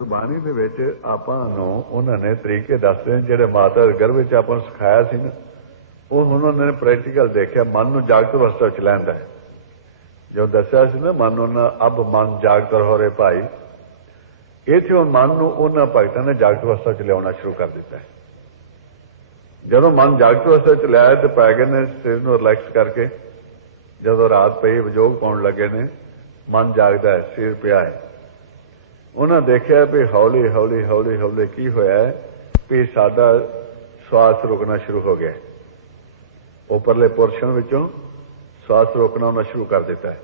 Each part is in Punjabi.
ਗੁਰਬਾਣੀ ਦੇ ਵਿੱਚ ਆਪਾਂ ਨੂੰ ਉਹਨਾਂ ਨੇ ਤਰੀਕੇ ਦੱਸਦੇ ਨੇ ਜਿਹੜੇ ਮਾਤਾ ਦੇ ਗਰਭ ਵਿੱਚ ਆਪਾਂ ਨੂੰ ਸਿਖਾਇਆ ਸੀ ਨਾ, ਉਹ ਹੁਣ ਉਹਨਾਂ ਨੇ ਪ੍ਰੈਕਟੀਕਲ ਦੇਖਿਆ। ਮਨ ਨੂੰ ਜਾਗਤ ਅਵਸਥਾ ਵਿੱਚ ਲੈਂਦਾ ਹੈ। ਜੋ ਦੱਸਿਆ ਸੀ ਨਾ, ਮਨ ਉਹਨਾਂ ਅਬ ਮਨ ਜਾਗਤ ਹੋ ਰਹੇ ਭਾਈ, ਇੱਥੇ ਹੁਣ ਮਨ ਨੂੰ ਉਹਨਾਂ ਭਗਤਾਂ ਨੇ ਜਾਗਤ ਅਵਸਥਾ ਵਿੱਚ ਲਿਆਉਣਾ ਸ਼ੁਰੂ ਕਰ ਦਿੱਤਾ ਹੈ। ਜਦੋਂ ਮਨ ਜਾਗਤ ਅਵਸਥਾ ਵਿੱਚ ਲਿਆਇਆ ਤੇ ਪੈ ਗਏ ਨੇ ਸਰੀਰ ਨੂੰ ਰਿਲੈਕਸ ਕਰਕੇ। ਜਦੋਂ ਰਾਤ ਪਈ ਵਿਜੋਗ ਪਾਉਣ ਲੱਗੇ ਨੇ, ਮਨ ਜਾਗਦਾ ਹੈ, ਸਰੀਰ ਪਿਆ ਹੈ। ਉਹਨਾਂ ਦੇਖਿਆ ਵੀ ਹੌਲੀ ਹੌਲੀ ਹੌਲੀ ਹੌਲੀ ਕੀ ਹੋਇਆ ਵੀ ਸਾਡਾ ਸਵਾਸ ਰੁਕਣਾ ਸ਼ੁਰੂ ਹੋ ਗਿਆ। ਉੱਪਰਲੇ ਪੋਰਸ਼ਨ ਵਿੱਚੋਂ ਸਵਾਸ ਰੋਕਣਾ ਉਹਨਾਂ ਸ਼ੁਰੂ ਕਰ ਦਿੱਤਾ ਹੈ।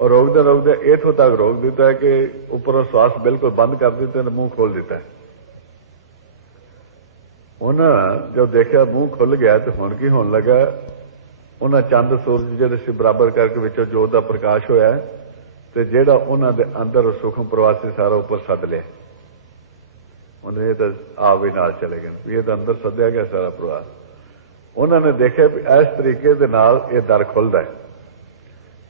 ਔਰ ਰੋਕਦੇ ਰੋਕਦੇ ਇੱਥੋਂ ਤੱਕ ਰੋਕ ਦਿੱਤਾ ਹੈ ਕਿ ਉੱਪਰੋਂ ਸਵਾਸ ਬਿਲਕੁਲ ਬੰਦ ਕਰ ਦਿੱਤਾ ਤੇ ਮੂੰਹ ਖੋਲ ਦਿੱਤਾ ਹੈ। ਉਹਨਾਂ ਜਦ ਦੇਖਿਆ ਮੂੰਹ ਖੁੱਲ ਗਿਆ ਤੇ ਹੁਣ ਕੀ ਹੋਣ ਲੱਗਾ, ਉਹਨਾਂ ਚੰਦ ਸੂਰਜ ਜਿਹੜੇ ਸੀ ਬਰਾਬਰ ਕਰਕੇ ਵਿੱਚੋਂ ਜੋਤ ਦਾ ਪ੍ਰਕਾਸ਼ ਹੋਇਆ ਤੇ ਜਿਹੜਾ ਉਹਨਾਂ ਦੇ ਅੰਦਰ ਸੂਖਮ ਪ੍ਰਵਾਸ ਸੀ ਸਾਰਾ ਉੱਪਰ ਸੱਦ ਲਿਆ। ਉਹਨੇ ਤਾਂ ਆਪ ਵੀ ਨਾਲ ਚਲੇ ਗਏ ਵੀ ਇਹ ਤਾਂ ਅੰਦਰ ਸੱਦਿਆ ਗਿਆ ਸਾਰਾ ਪ੍ਰਵਾਸ। ਉਹਨਾਂ ਨੇ ਦੇਖਿਆ ਵੀ ਇਸ ਤਰੀਕੇ ਦੇ ਨਾਲ ਇਹ ਦਰ ਖੁੱਲਦਾ ਹੈ।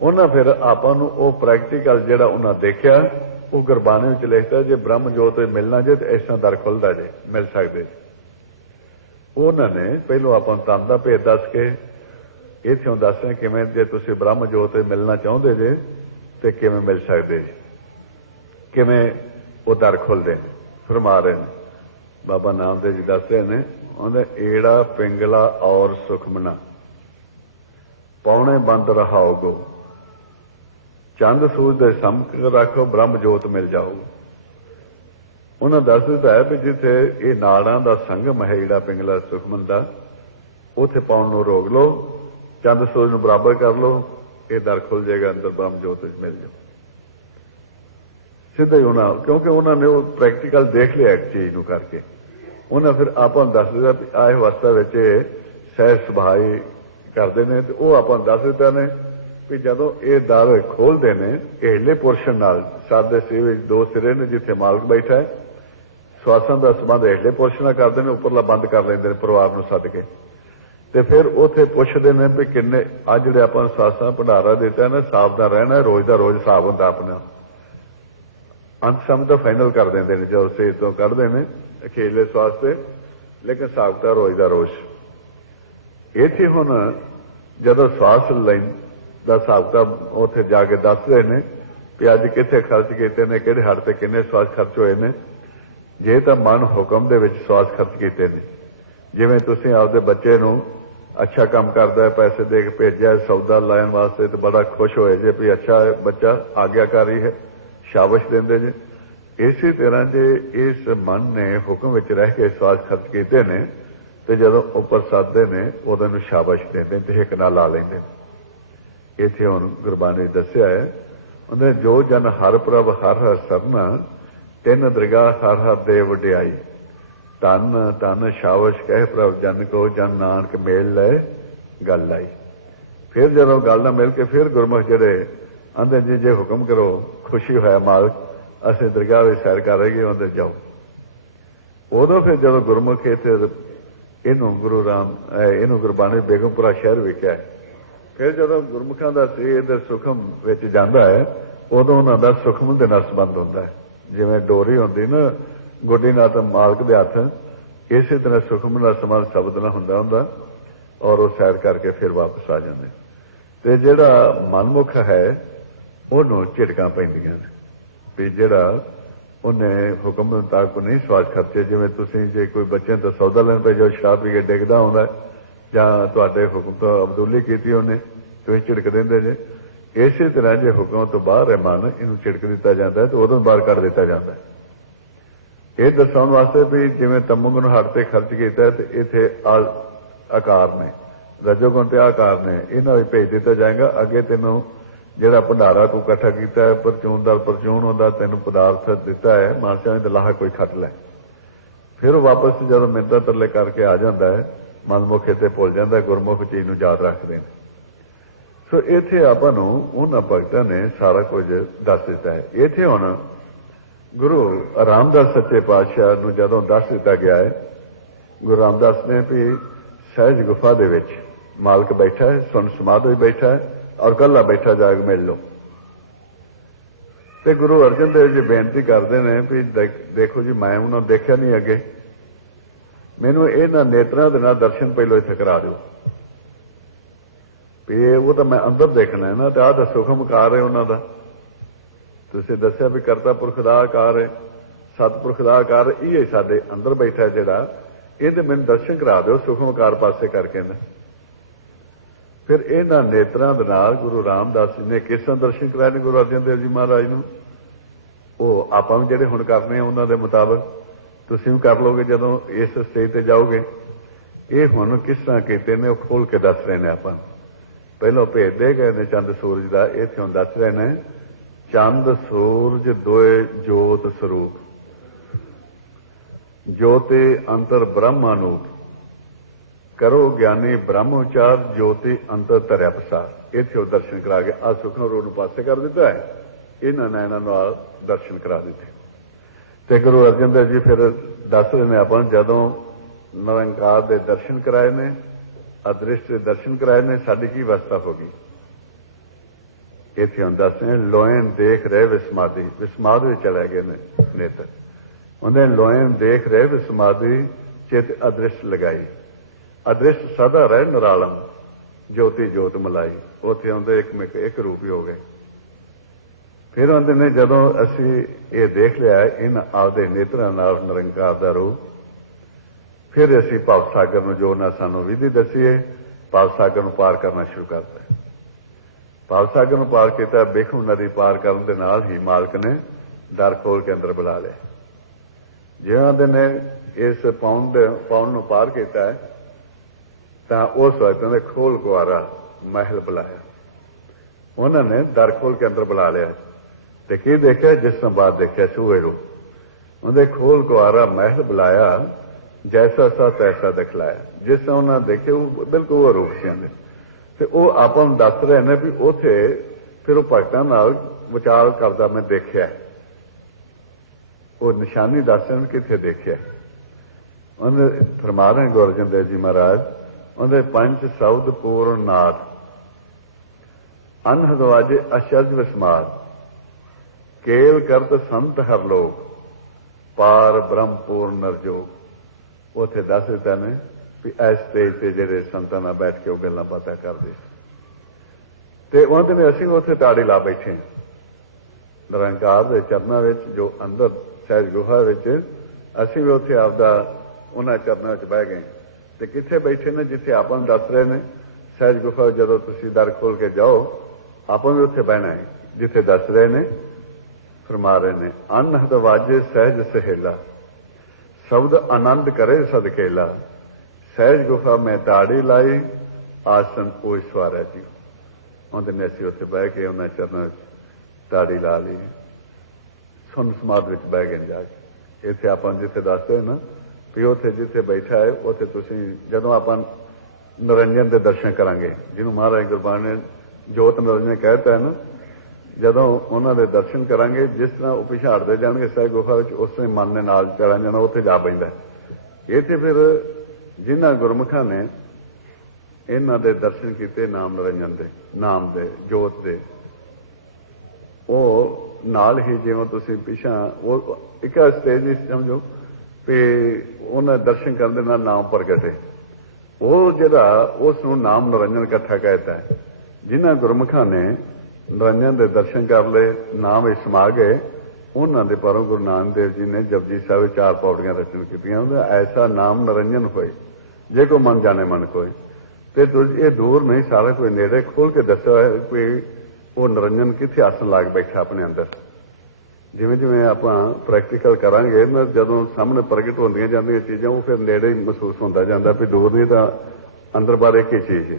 ਉਹਨਾਂ ਫਿਰ ਆਪਾਂ ਨੂੰ ਉਹ ਪ੍ਰੈਕਟੀਕਲ ਜਿਹੜਾ ਉਹਨਾਂ ਦੇਖਿਆ ਉਹ ਗੁਰਬਾਣੀ ਵਿੱਚ ਲਿਖਦਾ, ਜੇ ਬ੍ਰਹਮ ਜੋਤ ਮਿਲਣਾ ਜੇ ਤੇ ਇਸ ਤਰ੍ਹਾਂ ਦਰ ਖੁੱਲਦਾ ਜੇ, ਮਿਲ ਸਕਦੇ ਜੀ। ਉਹਨਾਂ ਨੇ ਪਹਿਲੋਂ ਆਪਾਂ ਨੂੰ ਤਨ ਦਾ ਭੇਦ ਦੱਸ ਕੇ ਇੱਥੋਂ ਦੱਸਿਆ ਕਿਵੇਂ ਜੇ ਤੁਸੀਂ ਬ੍ਰਹਮ ਜੋਤ ਮਿਲਣਾ ਚਾਹੁੰਦੇ ਜੇ ਤੇ ਕਿਵੇਂ ਮਿਲ ਸਕਦੇ ਜੀ, ਕਿਵੇਂ ਉਹ ਦਰ ਖੁੱਲਦੇ ਨੇ। ਫਰਮਾ ਰਹੇ ਨੇ ਬਾਬਾ ਨਾਮਦੇਵ ਜੀ ਦੱਸਦੇ ਨੇ, ਉਹਦੇ ਏੜਾ ਪਿੰਗਲਾ ਔਰ ਸੁਖਮਨਾ ਪੌਣੇ ਬੰਦ ਰਹਾਓਗੋ, ਚੰਦ ਸੂਰਜ ਦੇ ਸਮਕ ਰੱਖੋ, ਬ੍ਰਹਮ ਜੋਤ ਮਿਲ ਜਾਊ। ਉਹਨਾਂ ਦੱਸ ਦਿੱਤਾ ਹੈ ਵੀ ਜਿੱਥੇ ਇਹ ਨਾੜਾਂ ਦਾ ਸੰਗਮ ਹੈ ਏੜਾ ਪਿੰਗਲਾ ਸੁਖਮਨ ਦਾ, ਉੱਥੇ ਪਾਉਣ ਨੂੰ ਰੋਕ ਲਓ, ਚੰਦ ਸੂਰਜ ਨੂੰ ਬਰਾਬਰ ਕਰ ਲਓ, ਇਹ ਦਰ ਖੁੱਲ ਜਾਏਗਾ, ਅੰਦਰ ਬ੍ਰਹਮ ਜੋਤ ਵਿੱਚ ਮਿਲ ਜਾਓ। ਸਿੱਧਾ ਹੀ ਉਹਨਾਂ, ਕਿਉਂਕਿ ਉਹਨਾਂ ਨੇ ਉਹ ਪ੍ਰੈਕਟੀਕਲ ਦੇਖ ਲਿਆ ਇੱਕ ਚੀਜ਼ ਨੂੰ ਕਰਕੇ। ਉਹਨਾਂ ਫਿਰ ਆਪਾਂ ਨੂੰ ਦੱਸ ਦਿੱਤਾ ਵੀ ਆਹ ਅਵਸਥਾ ਵਿੱਚ ਸਹਿਜ ਸੁਭਾਅ ਕਰਦੇ ਨੇ ਤੇ ਉਹ ਆਪਾਂ ਨੂੰ ਦੱਸ ਦਿੱਤਾ ਨੇ ਵੀ ਜਦੋਂ ਇਹ ਦਰ ਖੋਲਦੇ ਨੇ ਹੇਠਲੇ ਪੋਰਸ਼ਨ ਨਾਲ, ਸਾਡੇ ਸਿਰ ਵਿੱਚ ਦੋ ਸਿਰੇ ਨੇ ਜਿੱਥੇ ਮਾਲਕ ਬੈਠਾ ਹੈ, ਸਵਾਸਾਂ ਦਾ ਸੰਬੰਧ ਹੇਠਲੇ ਪੋਰਸ਼ਨ ਨਾਲ ਕਰਦੇ ਨੇ, ਉੱਪਰਲਾ ਬੰਦ ਕਰ ਲੈਂਦੇ ਨੇ ਪਰਿਵਾਰ ਨੂੰ ਸੱਦ ਕੇ। ਤੇ ਫਿਰ ਉੱਥੇ ਪੁੱਛਦੇ ਨੇ ਵੀ ਕਿੰਨੇ ਅੱਜ ਜਿਹੜੇ ਆਪਾਂ ਨੂੰ ਸਵਾਸਾਂ ਭੰਡਾਰਾ ਦਿੱਤਾ ਨਾ, ਸਾਵਧਾਨ ਰਹਿਣਾ, ਰੋਜ਼ ਦਾ ਰੋਜ਼ ਹਿਸਾਬ ਹੁੰਦਾ ਆਪਣਾ। ਅੰਤ ਸਮੇਂ ਤਾਂ ਫਾਈਨਲ ਕਰ ਦਿੰਦੇ ਨੇ ਜਦੋਂ ਸਰੀਰ ਤੋਂ ਕੱਢਦੇ ਨੇ ਅਖੀਰਲੇ ਸਵਾਸ ਤੇ, ਲੇਕਿਨ ਹਿਸਾਬ ਤਾਂ ਰੋਜ਼ ਦਾ ਰੋਜ਼। ਇੱਥੇ ਹੁਣ ਜਦੋਂ ਸਵਾਸ ਲੈਣ ਦਾ ਹਿਸਾਬ ਤਾਂ ਉੱਥੇ ਜਾ ਕੇ ਦੱਸਦੇ ਨੇ ਵੀ ਅੱਜ ਕਿੱਥੇ ਖਰਚ ਕੀਤੇ ਨੇ, ਕਿਹੜੇ ਹੱਡ ਤੇ ਕਿੰਨੇ ਸਵਾਸ ਖਰਚ ਹੋਏ ਨੇ। ਜੇ ਤਾਂ ਮਨ ਹੁਕਮ ਦੇ ਵਿੱਚ ਸਵਾਸ ਖਰਚ ਕੀਤੇ ਨੇ, ਜਿਵੇਂ ਤੁਸੀਂ ਆਪਦੇ ਬੱਚੇ ਨੂੰ ਅੱਛਾ ਕੰਮ ਕਰਦਾ ਹੈ, ਪੈਸੇ ਦੇ ਕੇ ਭੇਜਿਆ ਸੌਦਾ ਲੈਣ ਵਾਸਤੇ ਤੇ ਬੜਾ ਖੁਸ਼ ਹੋਏ ਜੇ ਵੀ ਅੱਛਾ ਬੱਚਾ ਆਗਿਆਕਾਰੀ ਹੈ, ਸ਼ਾਬਾਸ਼ ਦਿੰਦੇ ਜੇ। ਇਸੇ ਤਰ੍ਹਾਂ ਜੇ ਇਸ ਮਨ ਨੇ ਹੁਕਮ ਵਿੱਚ ਰਹਿ ਕੇ ਸਵਾਸ ਖਰਚ ਕੀਤੇ ਨੇ ਤੇ ਜਦੋਂ ਉੱਪਰ ਸੱਦਦੇ ਨੇ ਉਹਦੇ ਨੂੰ ਸ਼ਾਬਾਸ਼ ਦਿੰਦੇ ਤੇ ਹਿੱਕ ਨਾਲ ਲਾ ਲੈਂਦੇ। ਇੱਥੇ ਹੁਣ ਗੁਰਬਾਣੀ ਦੱਸਿਆ ਹੈ, ਉਹਨੇ ਜੋ ਜਨ ਹਰ ਪ੍ਰਭ ਹਰ ਹਰ ਸਰਨਾ, ਤਿੰਨ ਦਰਗਾਹ ਹਰ ਹਰ ਦੇ ਵਡਿਆਈ, ਧੰਨ ਧੰਨ ਸ਼ਾਬਾਸ਼ ਕਹਿ ਪ੍ਰਭ ਜਨ ਕੋ, ਜਨ ਨਾਨਕ ਮੇਲ ਲੈ ਗੱਲ ਆਈ। ਫਿਰ ਜਦੋਂ ਗੱਲ ਨਾਲ ਮਿਲ ਕੇ ਫਿਰ ਗੁਰਮੁਖ ਜਿਹੜੇ ਆਂਦੇ ਜੀ ਜੇ ਹੁਕਮ ਕਰੋ, ਖੁਸ਼ੀ ਹੋਇਆ ਮਾਲਕ, ਅਸੀਂ ਦਰਗਾਹ ਵਿੱਚ ਸੈਰ ਕਰ ਰਹੇ ਉਹਦੇ ਜਾਓ। ਉਦੋਂ ਫਿਰ ਜਦੋਂ ਗੁਰਮੁਖ ਇਹਨੂੰ ਗੁਰੂ ਰਾਮ ਇਹਨੂੰ ਗੁਰਬਾਣੀ ਬੇਗਮਪੁਰਾ ਸ਼ਹਿਰ ਵੇਖਿਆ, ਫਿਰ ਜਦੋਂ ਗੁਰਮੁਖਾਂ ਦਾ ਸਰੀਰ ਦੇ ਸੁਖਮ ਵਿੱਚ ਜਾਂਦਾ ਹੈ, ਉਦੋਂ ਉਹਨਾਂ ਦਾ ਸੁਖਮ ਦੇ ਨਾਲ ਸੰਬੰਧ ਹੁੰਦਾ ਹੈ। ਜਿਵੇਂ ਡੋਰੀ ਹੁੰਦੀ ਨਾ ਗੁੱਡੀ ਨਾਲ ਤਾਂ ਮਾਲਕ ਦੇ ਹੱਥ, ਇਸੇ ਤਰ੍ਹਾਂ ਸੁਖਮ ਦਾ ਸੰਬੰਧ ਸ਼ਬਦ ਨਾਲ ਹੁੰਦਾ ਔਰ ਉਹ ਸੈਰ ਕਰਕੇ ਫਿਰ ਵਾਪਸ ਆ ਜਾਂਦੇ। ਤੇ ਜਿਹੜਾ ਮਨਮੁਖ ਹੈ ਉਹਨੂੰ ਝਿੜਕਾਂ ਪੈਂਦੀਆਂ ਨੇ ਵੀ ਜਿਹੜਾ ਉਹਨੇ ਹੁਕਮ ਮੁਤਾਬਕ ਨਹੀਂ ਸਵਾਸ ਖਰਚੇ। ਜਿਵੇਂ ਤੁਸੀਂ ਜੇ ਕੋਈ ਬੱਚੇ ਤੋਂ ਸੌਦਾ ਲੈਣ ਭੇਜੋ, ਸ਼ਰਾਬ ਪੀ ਕੇ ਡਿੱਗਦਾ ਆਉਂਦਾ, ਜਾਂ ਤੁਹਾਡੇ ਹੁਕਮ ਤੋਂ ਅਬਦੁੱਲੀ ਕੀਤੀ ਉਹਨੇ, ਤੁਸੀਂ ਝਿੜਕ ਦਿੰਦੇ ਜੇ। ਇਸੇ ਤਰ੍ਹਾਂ ਜੇ ਹੁਕਮ ਤੋਂ ਬਾਹਰ ਹੈ ਮਨ, ਇਹਨੂੰ ਝਿੜਕ ਦਿੱਤਾ ਜਾਂਦਾ ਹੈ ਤੇ ਉਦੋਂ ਬਾਹਰ ਕੱਢ ਦਿੱਤਾ ਜਾਂਦਾ ਹੈ। ਇਹ ਦਰਸਾਉਣ ਵਾਸਤੇ ਵੀ ਜਿਵੇਂ ਤਮੋਗੁਣ ਹੱਡ ਤੇ ਖਰਚ ਕੀਤਾ ਤੇ ਇੱਥੇ ਆਕਾਰ ਨੇ, ਰਜੋਗੁਣ ਤੇ ਆਕਾਰ ਨੇ, ਇਹਨਾਂ ਵਿੱਚ ਭੇਜ ਦਿੱਤਾ ਜਾਏਗਾ। ਅੱਗੇ ਤੈਨੂੰ ਜਿਹੜਾ ਭੰਡਾਰਾ ਤੂੰ ਇਕੱਠਾ ਕੀਤਾ ਹੈ, ਪਰਚੂਨਦਾਰ ਪਰਚੂਨ ਹੁੰਦਾ, ਤੈਨੂੰ ਪਦਾਰਥ ਦਿੱਤਾ ਹੈ, ਮਾਨਸਿਆਂ ਦੇ ਲਾਹਾ ਕੋਈ ਖੱਟ ਲੈ। ਫਿਰ ਉਹ ਵਾਪਸ ਜਦੋਂ ਮਿੰਨਤਾਂ ਤਰਲੇ ਕਰਕੇ ਆ ਜਾਂਦਾ ਹੈ, ਮਨਮੁਖ ਇੱਥੇ ਭੁੱਲ ਜਾਂਦਾ, ਗੁਰਮੁਖ ਚੀਜ਼ ਨੂੰ ਯਾਦ ਰੱਖਦੇ ਨੇ। ਸੋ ਇੱਥੇ ਆਪਾਂ ਨੂੰ ਉਹਨਾਂ ਭਗਤਾਂ ਨੇ ਸਾਰਾ ਕੁਝ ਦੱਸ ਦਿੱਤਾ ਹੈ। ਇੱਥੇ ਹੁਣ ਗੁਰੂ ਰਾਮਦਾਸ ਸੱਚੇ ਪਾਤਸ਼ਾਹ ਨੂੰ ਜਦੋਂ ਦੱਸ ਦਿੱਤਾ ਗਿਆ ਹੈ, ਗੁਰੂ ਰਾਮਦਾਸ ਨੇ ਵੀ ਸਹਿਜ ਗੁਫਾ ਦੇ ਵਿੱਚ ਮਾਲਕ ਬੈਠਾ ਹੈ, ਸੁਣ ਸਮਾਧ ਵਿੱਚ ਬੈਠਾ ਹੈ ਔਰ ਕੱਲਾ ਬੈਠਾ ਜਾਗ ਮਿਲ ਲੋ। ਤੇ ਗੁਰੂ ਅਰਜਨ ਦੇਵ ਜੀ ਬੇਨਤੀ ਕਰਦੇ ਨੇ ਵੀ ਦੇਖੋ ਜੀ ਮੈਂ ਉਹਨਾਂ ਨੂੰ ਦੇਖਿਆ ਨਹੀਂ ਅੱਗੇ, ਮੈਨੂੰ ਇਹਨਾਂ ਨੇਤਰਾਂ ਦੇ ਨਾਲ ਦਰਸ਼ਨ ਪਹਿਲੋਂ ਇੱਥੇ ਕਰਾ ਦਿਓ ਵੀ ਉਹ ਤਾਂ ਮੈਂ ਅੰਦਰ ਦੇਖਣਾ ਹੈ ਨਾ, ਤੇ ਆਹ ਦਾ ਸੁਖਮਕਾਰ ਹੈ ਉਹਨਾਂ ਦਾ। ਤੁਸੀਂ ਦੱਸਿਆ ਵੀ ਕਰਤਾ ਪੁਰਖ ਦਾ ਆਕਾਰ ਹੈ, ਸਤਿਪੁਰਖ ਦਾ ਆਕਾਰ ਇਹ ਸਾਡੇ ਅੰਦਰ ਬੈਠਾ ਜਿਹੜਾ, ਇਹਦੇ ਮੈਨੂੰ ਦਰਸ਼ਨ ਕਰਾ ਦਿਓ ਸੁਖਮਕਾਰ ਪਾਸੇ ਕਰਕੇ ਨਾ। ਫਿਰ ਇਹਨਾਂ ਨੇਤਰਾਂ ਦੇ ਨਾਲ ਗੁਰੂ ਰਾਮਦਾਸ ਜੀ ਨੇ ਕਿਸ ਤਰ੍ਹਾਂ ਦਰਸ਼ਨ ਕਰਾਏ ਨੇ ਗੁਰੂ ਅਰਜਨ ਦੇਵ ਜੀ ਮਹਾਰਾਜ ਨੂੰ, ਉਹ ਆਪਾਂ ਵੀ ਜਿਹੜੇ ਹੁਣ ਕਰਨੇ ਆ ਉਹਨਾਂ ਦੇ ਮੁਤਾਬਕ ਤੁਸੀਂ ਵੀ ਕਰ ਲਓਗੇ ਜਦੋਂ ਇਸ ਸਟੇਜ ਤੇ ਜਾਓਗੇ। ਇਹ ਹੁਣ ਕਿਸ ਤਰ੍ਹਾਂ ਕੀਤੇ ਨੇ ਉਹ ਖੋਲ ਕੇ ਦੱਸ ਰਹੇ ਨੇ ਆਪਾਂ ਨੂੰ। ਪਹਿਲਾਂ ਭੇਜ ਦੇ ਗਏ ਨੇ ਚੰਦ ਸੂਰਜ ਦਾ, ਇੱਥੇ ਹੁਣ ਦੱਸ ਰਹੇ ਨੇ ਚੰਦ ਸੂਰਜ ਦੋਏ ਜੋਤ ਸਰੂਪ, ਜੋਤੀ ਅੰਤਰ ਬ੍ਰਹਮ ਅਨੂਪ, ਕਰੋ ਗਿਆਨੀ ਬ੍ਰਹਮ ਉਚਾਰ, ਜੋਤੀ ਅੰਤਰ ਧਰਿਆ ਪਸਾਰ। ਇੱਥੇ ਉਹ ਦਰਸ਼ਨ ਕਰਾ ਕੇ ਆ ਸੁਖਨਾ ਰੋਡ ਨੂੰ ਪਾਸੇ ਕਰ ਦਿੱਤਾ ਹੈ, ਇਹਨਾਂ ਨੇ ਇਹਨਾਂ ਨਾਲ ਦਰਸ਼ਨ ਕਰਾ ਦਿੱਤੇ। ਤੇ ਗੁਰੂ ਅਰਜਨ ਦੇਵ ਜੀ ਫਿਰ ਦੱਸ ਰਹੇ ਨੇ ਆਪਾਂ ਜਦੋਂ ਨਿਰੰਕਾਰ ਦੇ ਦਰਸ਼ਨ ਕਰਾਏ ਨੇ, ਅਦ੍ਰਿਸ਼ਟ ਦੇ ਦਰਸ਼ਨ ਕਰਾਏ ਨੇ, ਸਾਡੀ ਕੀ ਅਵਸਥਾ ਹੋ ਗਈ। ਇੱਥੇ ਹੁਣ ਦੱਸਦੇ ਲੋਇਨ ਦੇਖ ਰਹੇ ਵਿਸਮਾਦੀ, ਵਿਸਮਾਦ ਵਿੱਚ ਚਲੇ ਗਏ ਨੇ ਨੇਤਰ, ਉਹਨੇ ਲੋਇਨ ਦੇਖ ਰਹੇ ਵਿਸਮਾਦੀ, ਚਿਤ ਅਦ੍ਰਿਸ਼ਟ ਲਗਾਈ, ਅਦ੍ਰਿਸ਼ਟ ਸਦਾ ਰਹਿ ਨਿਰਾਲਮ, ਜੋਤੀ ਜੋਤ ਮਲਾਈ। ਉੱਥੇ ਆਉਂਦੇ ਇੱਕ ਰੂਪ ਹੀ ਹੋ ਗਏ। ਫਿਰ ਆਉਂਦੇ ਨੇ ਜਦੋਂ ਅਸੀਂ ਇਹ ਦੇਖ ਲਿਆ ਇਹਨਾਂ ਆਪਦੇ ਨੇਤਰਾਂ ਨਾਲ ਨਿਰੰਕਾਰ ਦਾ ਰੂਪ, ਫਿਰ ਅਸੀਂ ਭਵ ਸਾਗਰ ਨੂੰ ਜੋ ਨਾ ਸਾਨੂੰ ਵਿਧੀ ਦੱਸੀਏ, ਭਵ ਸਾਗਰ ਨੂੰ ਪਾਰ ਕਰਨਾ ਸ਼ੁਰੂ ਕਰਤਾ। ਭਵ ਸਾਗਰ ਨੂੰ ਪਾਰ ਕੀਤਾ, ਬੇਖੂ ਨਦੀ ਪਾਰ ਕਰਨ ਦੇ ਨਾਲ ਹੀ ਮਾਲਕ ਨੇ ਦਰ ਖੋਲ ਕੇ ਅੰਦਰ ਬੁਲਾ ਲਿਆ। ਜਿਹਾਂ ਦੇ ਨੇ ਇਸ ਪਾਉਣ ਨੂੰ ਪਾਰ ਕੀਤਾ ਹੈ ਤਾਂ ਉਸ ਵਕਤ ਨੇ ਖੋਲ ਕੁਆਰਾ ਮਹਿਲ ਬੁਲਾਇਆ, ਉਹਨਾਂ ਨੇ ਦਰ ਖੋਲ ਕੇ ਅੰਦਰ ਬੁਲਾ ਲਿਆ। ਤੇ ਕੀ ਦੇਖਿਆ, ਜਿਸ ਤੋਂ ਬਾਅਦ ਦੇਖਿਆ ਸੂਹੇ ਰੂਪ, ਉਹਦੇ ਖੋਲ ਕੁਆਰਾ ਮਹਿਲ ਬੁਲਾਇਆ, ਜੈਸਾ ਸਾ ਤੈਸਾ ਦਿਖਲਾਇਆ। ਜਿਸ ਤਰ੍ਹਾਂ ਉਹਨਾਂ ਦੇਖੇ ਉਹ ਬਿਲਕੁਲ ਉਹ ਰੂਪ ਸੀ। ਤੇ ਉਹ ਆਪਾਂ ਨੂੰ ਦੱਸ ਰਹੇ ਨੇ ਵੀ ਉੱਥੇ ਫਿਰ ਉਹ ਭਗਤਾਂ ਨਾਲ ਵਿਚਾਰ ਕਰਦਾ ਮੈਂ ਦੇਖਿਆ, ਉਹ ਨਿਸ਼ਾਨੀ ਦੱਸ ਰਹੇ ਕਿੱਥੇ ਦੇਖਿਆ। ਉਹਨੇ ਫਰਮਾ ਰਹੇ ਗੁਰੂ ਅਰਜਨ ਦੇਵ ਜੀ ਮਹਾਰਾਜ, ਉਹਦੇ ਪੰਜ ਸ਼ਬਦ ਪੂਰਨ ਨਾਥ, ਅਨਹਦ ਵਾਜੇ ਅਸ਼ਜ ਵਿਸਮਾਦ, ਕੇਲ ਕਰਤ ਸੰਤ ਹਰ ਲੋਕ, ਪਾਰ ਬ੍ਰਹਮ ਪੂਰਨ ਨਰਜੋਗ। ਉੱਥੇ ਦੱਸ ਦਿੱਤਾ ਨੇ ਵੀ ਇਸ ਸਟੇਜ ਤੇ ਜਿਹੜੇ ਸੰਤਾਂ ਨਾਲ ਬੈਠ ਕੇ ਉਹ ਗੱਲਾਂ ਬਾਤਾਂ ਕਰਦੇ ਤੇ ਉਹਦੇ ਨੇ ਅਸੀਂ ਉੱਥੇ ਤਾੜੀ ਲਾ ਬੈਠੇ ਨਿਰੰਕਾਰ ਦੇ ਚਰਨਾਂ ਵਿੱਚ, ਜੋ ਅੰਦਰ ਸਹਿਜ ਗੁਹਾ ਵਿੱਚ, ਅਸੀਂ ਵੀ ਉੱਥੇ ਆਪਦਾ ਉਹਨਾਂ ਚਰਨਾਂ ਵਿੱਚ ਬਹਿ ਗਏ। ਤੇ ਕਿੱਥੇ ਬੈਠੇ ਨੇ, ਜਿੱਥੇ ਆਪਾਂ ਨੂੰ ਦੱਸ ਰਹੇ ਨੇ ਸਹਿਜ ਗੁਫਾ, ਜਦੋਂ ਤੁਸੀਂ ਦਰ ਖੋਲ ਕੇ ਜਾਓ ਆਪਾਂ ਵੀ ਉੱਥੇ ਬਹਿਣਾ ਹੈ ਜਿੱਥੇ ਦੱਸ ਰਹੇ ਨੇ। ਫਰਮਾ ਰਹੇ ਨੇ ਅਨਹਦ ਵਾਜੇ ਸਹਿਜ ਸਹੇਲਾ, ਸ਼ਬਦ ਆਨੰਦ ਕਰੇ ਸਦਕੇਲਾ, ਸਹਿਜ ਗੁਫਾ ਮੈਂ ਤਾੜੀ ਲਾਈ, ਆਸਨ ਕੋਈ ਸਵਾਰਿਆ ਜੀ। ਉਹਦੇ ਨੇ ਅਸੀਂ ਉੱਥੇ ਬਹਿ ਕੇ ਉਹਨਾਂ ਚਰਨਾਂ ਵਿੱਚ ਤਾੜੀ ਲਾ ਲਈ, ਸੁਨ ਸਮਾਧ ਵਿੱਚ ਬਹਿ ਗਏ ਜਾ ਕੇ। ਇੱਥੇ ਆਪਾਂ ਜਿੱਥੇ ਦੱਸਦੇ ਨਾ ਵੀ ਉੱਥੇ ਜਿੱਥੇ ਬੈਠਾ ਹੈ ਉੱਥੇ ਤੁਸੀਂ ਜਦੋਂ ਆਪਾਂ ਨਿਰੰਜਨ ਦੇ ਦਰਸ਼ਨ ਕਰਾਂਗੇ, ਜਿਹਨੂੰ ਮਹਾਰਾਜ ਗੁਰਬਾਣੀ ਨੇ ਜੋਤ ਨਿਰੰਜਨ ਕਹਿਤਾ ਹੈ ਨਾ, ਜਦੋਂ ਉਹਨਾਂ ਦੇ ਦਰਸ਼ਨ ਕਰਾਂਗੇ ਜਿਸ ਤਰ੍ਹਾਂ ਉਹ ਪਿਛਾੜਦੇ ਜਾਣਗੇ ਸਹਿਜ ਗੁਫਾ ਵਿੱਚ, ਉਸ ਤਰ੍ਹਾਂ ਮਨ ਦੇ ਨਾਲ ਚਲਾ ਜਾਣਾ ਉੱਥੇ ਜਾ ਪੈਂਦਾ। ਇੱਥੇ ਫਿਰ ਜਿਨ੍ਹਾਂ ਗੁਰਮੁਖਾਂ ਨੇ ਇਹਨਾਂ ਦੇ ਦਰਸ਼ਨ ਕੀਤੇ ਨਾਮ ਨਿਰੰਜਨ ਦੇ, ਨਾਮ ਦੇ, ਜੋਤ ਦੇ, ਉਹ ਨਾਲ ਹੀ ਜਿਵੇਂ ਤੁਸੀਂ ਪਿਛਾਂ ਉਹ ਇੱਕ ਸਟੇਜ ਨਹੀਂ ਸਮਝੋ ਵੀ ਉਹਨਾਂ ਦਰਸ਼ਨ ਕਰਨ ਦੇ ਨਾਲ ਨਾਮ ਪ੍ਰਗਟੇ, ਉਹ ਜਿਹੜਾ ਉਸ ਨੂੰ ਨਾਮ ਨਿਰੰਜਨ ਇਕੱਠਾ ਕਹਿਤਾ ਹੈ। ਜਿਨ੍ਹਾਂ ਗੁਰਮੁਖਾਂ ਨੇ ਨਿਰੰਜਨ ਦੇ ਦਰਸ਼ਨ ਕਰ ਲਏ, ਨਾਮ ਵਿੱਚ ਸਮਾ ਗਏ, ਉਹਨਾਂ ਦੇ ਪਰੋਂ ਗੁਰੂ ਨਾਨਕ ਦੇਵ ਜੀ ਨੇ ਜਪਜੀ ਸਾਹਿਬ 4 ਪੌੜੀਆਂ ਰਚਨ ਕੀਤੀਆਂ, ਉਹਦਾ ਐਸਾ ਨਾਮ ਨਿਰੰਜਨ ਹੋਏ ਜੇ ਕੋ ਮਨ ਜਾਣੇ ਮਨ ਕੋਈ। ਤੇ ਇਹ ਦੂਰ ਨਹੀਂ, ਸਾਰਾ ਕੋਈ ਨੇੜੇ ਖੋਲ ਕੇ ਦੱਸਿਆ ਹੋਇਆ ਕੋਈ ਉਹ ਨਿਰੰਜਨ ਕਿੱਥੇ ਆਸਣ ਲਾ ਕੇ ਬੈਠਾ ਆਪਣੇ ਅੰਦਰ। ਜਿਵੇਂ ਜਿਵੇਂ ਆਪਾਂ ਪ੍ਰੈਕਟੀਕਲ ਕਰਾਂਗੇ ਨਾ, ਜਦੋਂ ਸਾਹਮਣੇ ਪ੍ਰਗਟ ਹੁੰਦੀਆਂ ਜਾਂਦੀਆਂ ਚੀਜ਼ਾਂ, ਉਹ ਫਿਰ ਨੇੜੇ ਹੀ ਮਹਿਸੂਸ ਹੁੰਦਾ ਜਾਂਦਾ ਵੀ ਦੂਰ ਨਹੀਂ ਤਾਂ ਅੰਦਰ ਬਾਹਰ ਇੱਕ ਹੀ ਚੀਜ਼ ਹੈ।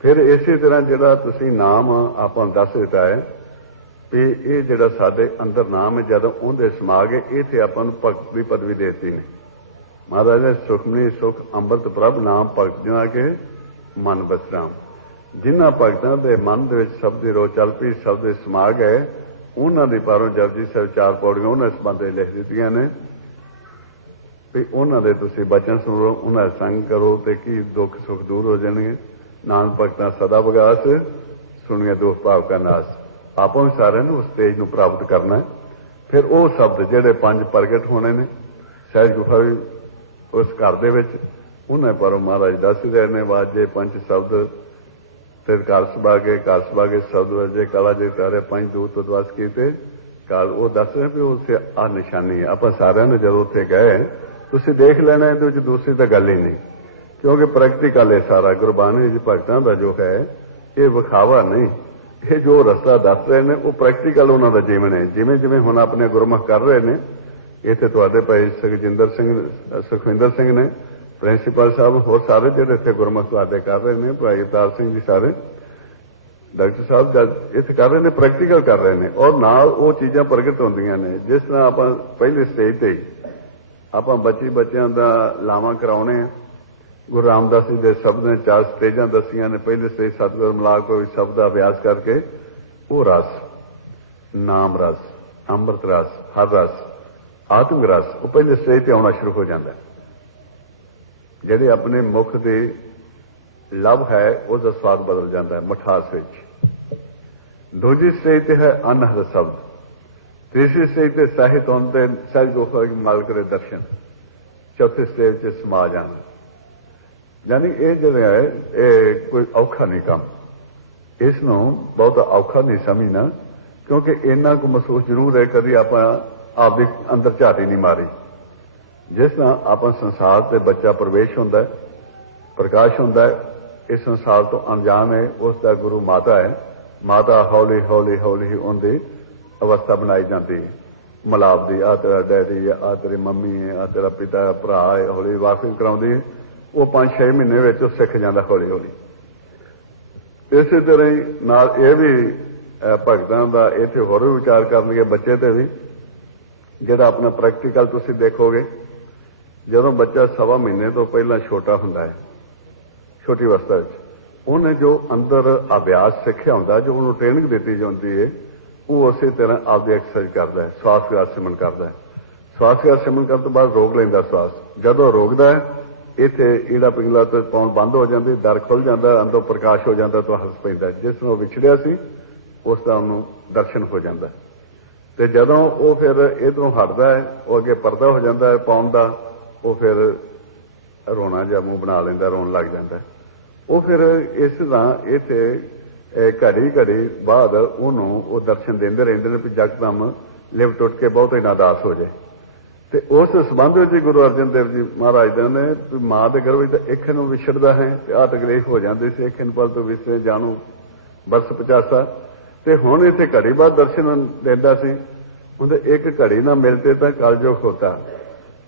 ਫਿਰ ਇਸੇ ਤਰ੍ਹਾਂ ਜਿਹੜਾ ਤੁਸੀਂ ਨਾਮ ਆਪਾਂ ਨੂੰ ਦੱਸ ਦਿੱਤਾ ਹੈ ਵੀ ਇਹ ਜਿਹੜਾ ਸਾਡੇ ਅੰਦਰ ਨਾਮ ਹੈ, ਜਦੋਂ ਉਹਦੇ ਸਮਾ ਗਏ, ਇਹ ਤੇ ਆਪਾਂ ਨੂੰ ਭਗਤ ਦੀ ਪਦਵੀ ਦੇ ਦਿੱਤੀ ਨੇ। ਮਹਾਰਾਜ ਨੇ ਸੁਖਮਨੀ ਸੁਖ ਅੰਮ੍ਰਿਤ ਪ੍ਰਭ ਨਾਮ ਭਗਤ ਜਨਾ ਕੇ ਮਨ ਬਸਰਾਮ। ਜਿਨ੍ਹਾਂ ਭਗਤਾਂ ਦੇ ਮਨ ਦੇ ਵਿੱਚ ਸ਼ਬਦ ਦੀ ਰੋ ਚੱਲ ਪਈ, ਸ਼ਬਦ ਦੇ ਸਮਾ ਗਏ, ਉਹਨਾਂ ਦੀ ਪਾਰੋਂ ਜਪਜੀ ਸਾਹਿਬ 4 ਪੌੜੀਆਂ ਉਹਨਾਂ ਸੰਬੰਧੇ ਲਿਖ ਦਿੱਤੀਆਂ ਨੇ ਵੀ ਉਹਨਾਂ ਦੇ ਤੁਸੀਂ ਬਚਨ ਸੁਣੋ, ਉਹਨਾਂ ਦਾ ਸੰਗ ਕਰੋ ਤੇ ਕੀ ਦੁੱਖ ਸੁੱਖ ਦੂਰ ਹੋ ਜਾਣਗੇ। ਨਾਨਕ ਭਗਤਾਂ ਸਦਾ ਵਿਗਾਸ, ਸੁਣੀਏ ਦੁੱਖ ਭਾਵ ਕਾ ਨਾਸ। ਆਪਾਂ ਵੀ ਸਾਰਿਆਂ ਨੂੰ ਉਸ ਸਟੇਜ ਨੂੰ ਪ੍ਰਾਪਤ ਕਰਨਾ ਹੈ। ਫਿਰ ਉਹ ਸ਼ਬਦ ਜਿਹੜੇ 5 ਪ੍ਰਗਟ ਹੋਣੇ ਨੇ ਸਹਿਜ ਗੁਫਾ ਵੀ ਉਸ ਘਰ ਦੇ ਵਿੱਚ ਉਹਨਾਂ ਪਰ ਮਹਾਰਾਜ ਦੱਸ ਰਹੇ ਨੇ ਵਾਜੇ 5 ਸ਼ਬਦ ਤੇ ਘਰ ਸੁਭਾਗੇ ਸ਼ਬਦ ਵਜੇ ਕਾਲਾ ਜੇ ਤਾਰੇ 5 ਦੂਤ ਉਦਵਾਸ ਕੀਤੇ ਕਾਲ ਉਹ ਦੱਸ ਰਹੇ ਵੀ ਉਸੇ ਆ ਨਿਸ਼ਾਨੀ ਹੈ। ਆਪਾਂ ਸਾਰਿਆਂ ਨੇ ਜਦੋਂ ਉੱਥੇ ਗਏ ਤੁਸੀਂ ਦੇਖ ਲੈਣਾ ਇਹਦੇ ਵਿੱਚ ਦੂਸਰੀ ਤਾਂ ਗੱਲ ਹੀ ਨਹੀਂ, ਕਿਉਂਕਿ ਪ੍ਰੈਕਟੀਕਲ ਹੈ ਸਾਰਾ। ਗੁਰਬਾਣੀ ਜੀ ਭਗਤਾਂ ਦਾ ਜੋ ਹੈ ਇਹ ਵਿਖਾਵਾ ਨਹੀਂ, ਇਹ ਜੋ ਰਸਤਾ ਦੱਸ ਰਹੇ ਨੇ ਉਹ ਪ੍ਰੈਕਟੀਕਲ ਉਹਨਾਂ ਦਾ ਜੀਵਨ ਹੈ। ਜਿਵੇਂ ਜਿਵੇਂ ਹੁਣ ਆਪਣੇ ਗੁਰਮੁਖ ਕਰ ਰਹੇ ਨੇ, ਇੱਥੇ ਤੁਹਾਡੇ ਭਾਈ ਸੁਖਵਿੰਦਰ ਸਿੰਘ ਨੇ, ਪ੍ਰਿੰਸੀਪਲ ਸਾਹਿਬ, ਹੋਰ ਸਾਰੇ ਜਿਹੜੇ ਇੱਥੇ ਗੁਰਮੁਖ ਤੁਹਾਡੇ ਕਰ ਰਹੇ ਨੇ, ਭਾਈ ਅਵਤਾਰ ਸਿੰਘ ਜੀ, ਸਾਰੇ ਡਾਕਟਰ ਸਾਹਿਬ ਜਦ ਇੱਥੇ ਕਰ ਰਹੇ ਨੇ, ਪ੍ਰੈਕਟੀਕਲ ਕਰ ਰਹੇ ਨੇ, ਔਰ ਨਾਲ ਉਹ ਚੀਜ਼ਾਂ ਪ੍ਰਗਟ ਹੁੰਦੀਆਂ ਨੇ। ਜਿਸ ਤਰ੍ਹਾਂ ਆਪਾਂ ਪਹਿਲੇ ਸਟੇਜ ਤੇ ਆਪਾਂ ਬੱਚਿਆਂ ਦਾ ਲਾਵਾਂ ਕਰਾਉਣੇ ਆ। ਗੁਰੂ ਰਾਮਦਾਸ ਜੀ ਦੇ ਸ਼ਬਦ ਨੇ 4 ਸਟੇਜਾਂ ਦੱਸੀਆਂ ਨੇ। ਪਹਿਲੇ ਸਟੇਜ ਸਤਿਗੁਰ ਮਿਲਾਪ ਕੋਈ ਸ਼ਬਦ ਦਾ ਅਭਿਆਸ ਕਰਕੇ ਉਹ ਰਸ, ਨਾਮ ਰਸ, ਅੰਮ੍ਰਿਤ ਰਸ, ਹਰ ਰਸ, ਆਤਮ ਰਸ ਉਹ ਪਹਿਲੇ ਸਟੇਜ ਤੇ ਆਉਣਾ ਸ਼ੁਰੂ ਹੋ ਜਾਂਦਾ। ਜਿਹੜੇ ਆਪਣੇ ਮੁਖ ਦੇ ਲਵ ਹੈ ਉਹਦਾ ਸਵਾਦ ਬਦਲ ਜਾਂਦਾ ਹੈ ਮਿਠਾਸ ਵਿੱਚ। ਦੂਜੀ ਸਟੇਜ ਤੇ ਹੈ ਅਨਹਦ ਸ਼ਬਦ। ਤੀਸਰੀ ਸਟੇਜ ਤੇ ਸਾਹਿਤ ਹੁੰਦੇ ਸਹਿਜ ਗੁਫਾ ਦੇ ਮਾਲਕ ਦੇ ਦਰਸ਼ਨ। ਚੌਥੀ ਸਟੇਜ ਤੇ ਸਮਾ ਜਾਣਾ। ਯਾਨੀ ਇਹ ਜਿਹੜਾ ਹੈ ਇਹ ਕੋਈ ਔਖਾ ਨਹੀਂ ਕੰਮ, ਇਸ ਨੂੰ ਬਹੁਤ ਔਖਾ ਨਹੀਂ ਸਮਝਣਾ, ਕਿਉਂਕਿ ਇੰਨਾ ਕੁ ਮਹਿਸੂਸ ਜ਼ਰੂਰ ਹੈ ਕਦੀ ਆਪਾਂ ਆਪਦੇ ਅੰਦਰ ਝਾਤੀ ਨਹੀਂ ਮਾਰੀ। ਜਿਸ ਤਰ੍ਹਾਂ ਆਪਾਂ ਸੰਸਾਰ ਤੇ ਬੱਚਾ ਪ੍ਰਵੇਸ਼ ਹੁੰਦਾ ਹੈ, ਪ੍ਰਕਾਸ਼ ਹੁੰਦਾ ਹੈ, ਇਸ ਸੰਸਾਰ ਤੋਂ ਅਣਜਾਣ ਹੈ, ਉਸ ਦਾ ਗੁਰੂ ਮਾਤਾ ਹੈ। ਮਾਤਾ ਹੌਲੀ ਹੌਲੀ ਹੌਲੀ ਉਹਦੀ ਅਵਸਥਾ ਬਣਾਈ ਜਾਂਦੀ ਹੈ ਮਲਾਪ ਦੀ। ਆ ਤੇਰਾ ਡੈਡੀ ਹੈ, ਆ ਤੇਰੀ ਮੰਮੀ ਹੈ, ਆ ਤੇਰਾ ਪਿਤਾ ਭਰਾ ਹੈ, ਹੌਲੀ ਵਾਕਿਫ ਕਰਾਉਂਦੀ ਹੈ। ਉਹ 5-6 ਮਹੀਨੇ ਵਿੱਚ ਉਹ ਸਿੱਖ ਜਾਂਦਾ ਹੌਲੀ ਹੌਲੀ। ਇਸੇ ਤਰ੍ਹਾਂ ਹੀ ਨਾਲ ਇਹ ਵੀ ਭਗਤਾਂ ਦਾ ਇੱਥੇ ਹੋਰ ਵੀ ਵਿਚਾਰ ਕਰਨਗੇ ਬੱਚੇ ਤੇ ਵੀ, ਜਿਹੜਾ ਆਪਣਾ ਪ੍ਰੈਕਟੀਕਲ ਤੁਸੀਂ ਦੇਖੋਗੇ। ਜਦੋਂ ਬੱਚਾ 1.25 ਮਹੀਨੇ ਤੋਂ ਪਹਿਲਾਂ ਛੋਟਾ ਹੁੰਦਾ ਹੈ, ਛੋਟੀ ਅਵਸਥਾ ਵਿੱਚ, ਉਹਨੇ ਜੋ ਅੰਦਰ ਅਭਿਆਸ ਸਿੱਖਿਆ ਹੁੰਦਾ, ਜੋ ਉਹਨੂੰ ਟ੍ਰੇਨਿੰਗ ਦਿੱਤੀ ਜਾਂਦੀ ਹੈ, ਉਹ ਉਸੇ ਤਰ੍ਹਾਂ ਆਪਦੀ ਐਕਸਰਸਾਈਜ਼ ਕਰਦਾ ਹੈ, ਸਵਾਸ ਵਿਹਾਰ ਸਿਮਰਨ ਕਰਦਾ ਹੈ। ਸਵਾਸ ਵਿਹਾਰ ਸਿਮਰਨ ਕਰਨ ਤੋਂ ਬਾਅਦ ਰੋਕ ਲੈਂਦਾ ਸਵਾਸ। ਜਦੋਂ ਰੋਕਦਾ ਹੈ ਇੱਥੇ ਈੜਾ ਪਿੰਗਲਾ ਤੋਂ ਪਾਉਣ ਬੰਦ ਹੋ ਜਾਂਦੀ, ਦਰ ਖੁੱਲ ਜਾਂਦਾ, ਅੰਦਰੋਂ ਪ੍ਰਕਾਸ਼ ਹੋ ਜਾਂਦਾ, ਤੋਂ ਹੱਸ ਪੈਂਦਾ। ਜਿਸ ਨੂੰ ਵਿਛੜਿਆ ਸੀ ਉਸ ਦਾ ਉਹਨੂੰ ਦਰਸ਼ਨ ਹੋ ਜਾਂਦਾ। ਤੇ ਜਦੋਂ ਉਹ ਫਿਰ ਇਧਰੋਂ ਹਟਦਾ ਹੈ, ਉਹ ਅੱਗੇ ਪਰਦਾ ਹੋ ਜਾਂਦਾ ਹੈ ਪਾਉਣ ਦਾ, ਉਹ ਫਿਰ ਰੋਣਾ ਜਿਹਾ ਮੂੰਹ ਬਣਾ ਲੈਂਦਾ, ਰੋਣ ਲੱਗ ਜਾਂਦਾ। ਉਹ ਫਿਰ ਇਸ ਤਰ੍ਹਾਂ ਇੱਥੇ ਘੜੀ ਘੜੀ ਬਾਅਦ ਉਹਨੂੰ ਉਹ ਦਰਸ਼ਨ ਦਿੰਦੇ ਰਹਿੰਦੇ ਨੇ ਵੀ ਜਕਦਮ ਲਿਵ ਟੁੱਟ ਕੇ ਬਹੁਤ ਹੀ ਨਾਦਾਸ ਹੋ ਜਾਏ। ਤੇ ਉਸ ਸੰਬੰਧ ਵਿੱਚ ਗੁਰੂ ਅਰਜਨ ਦੇਵ ਜੀ ਮਹਾਰਾਜ ਨੇ ਵੀ ਮਾਂ ਦੇ ਗਰਭ ਵਿੱਚ ਇੱਕ ਨੂੰ ਵਿਛੜਦਾ ਹੈ ਤੇ ਆ ਤਕਲੀਫ ਹੋ ਜਾਂਦੀ ਸੀ। ਇੱਕ ਪਲ ਤੋਂ ਵਿਸਰੇ ਜਾਣੂ ਬਰਸ 50। ਤੇ ਹੁਣ ਇੱਥੇ ਘੜੀ ਬਾਅਦ ਦਰਸ਼ਨ ਦਿੰਦਾ ਸੀ। ਉਹਦੇ ਇੱਕ ਘੜੀ ਨਾ ਮਿਲਦੇ ਤਾਂ ਕਲਯੁਗ ਹੁੰਦਾ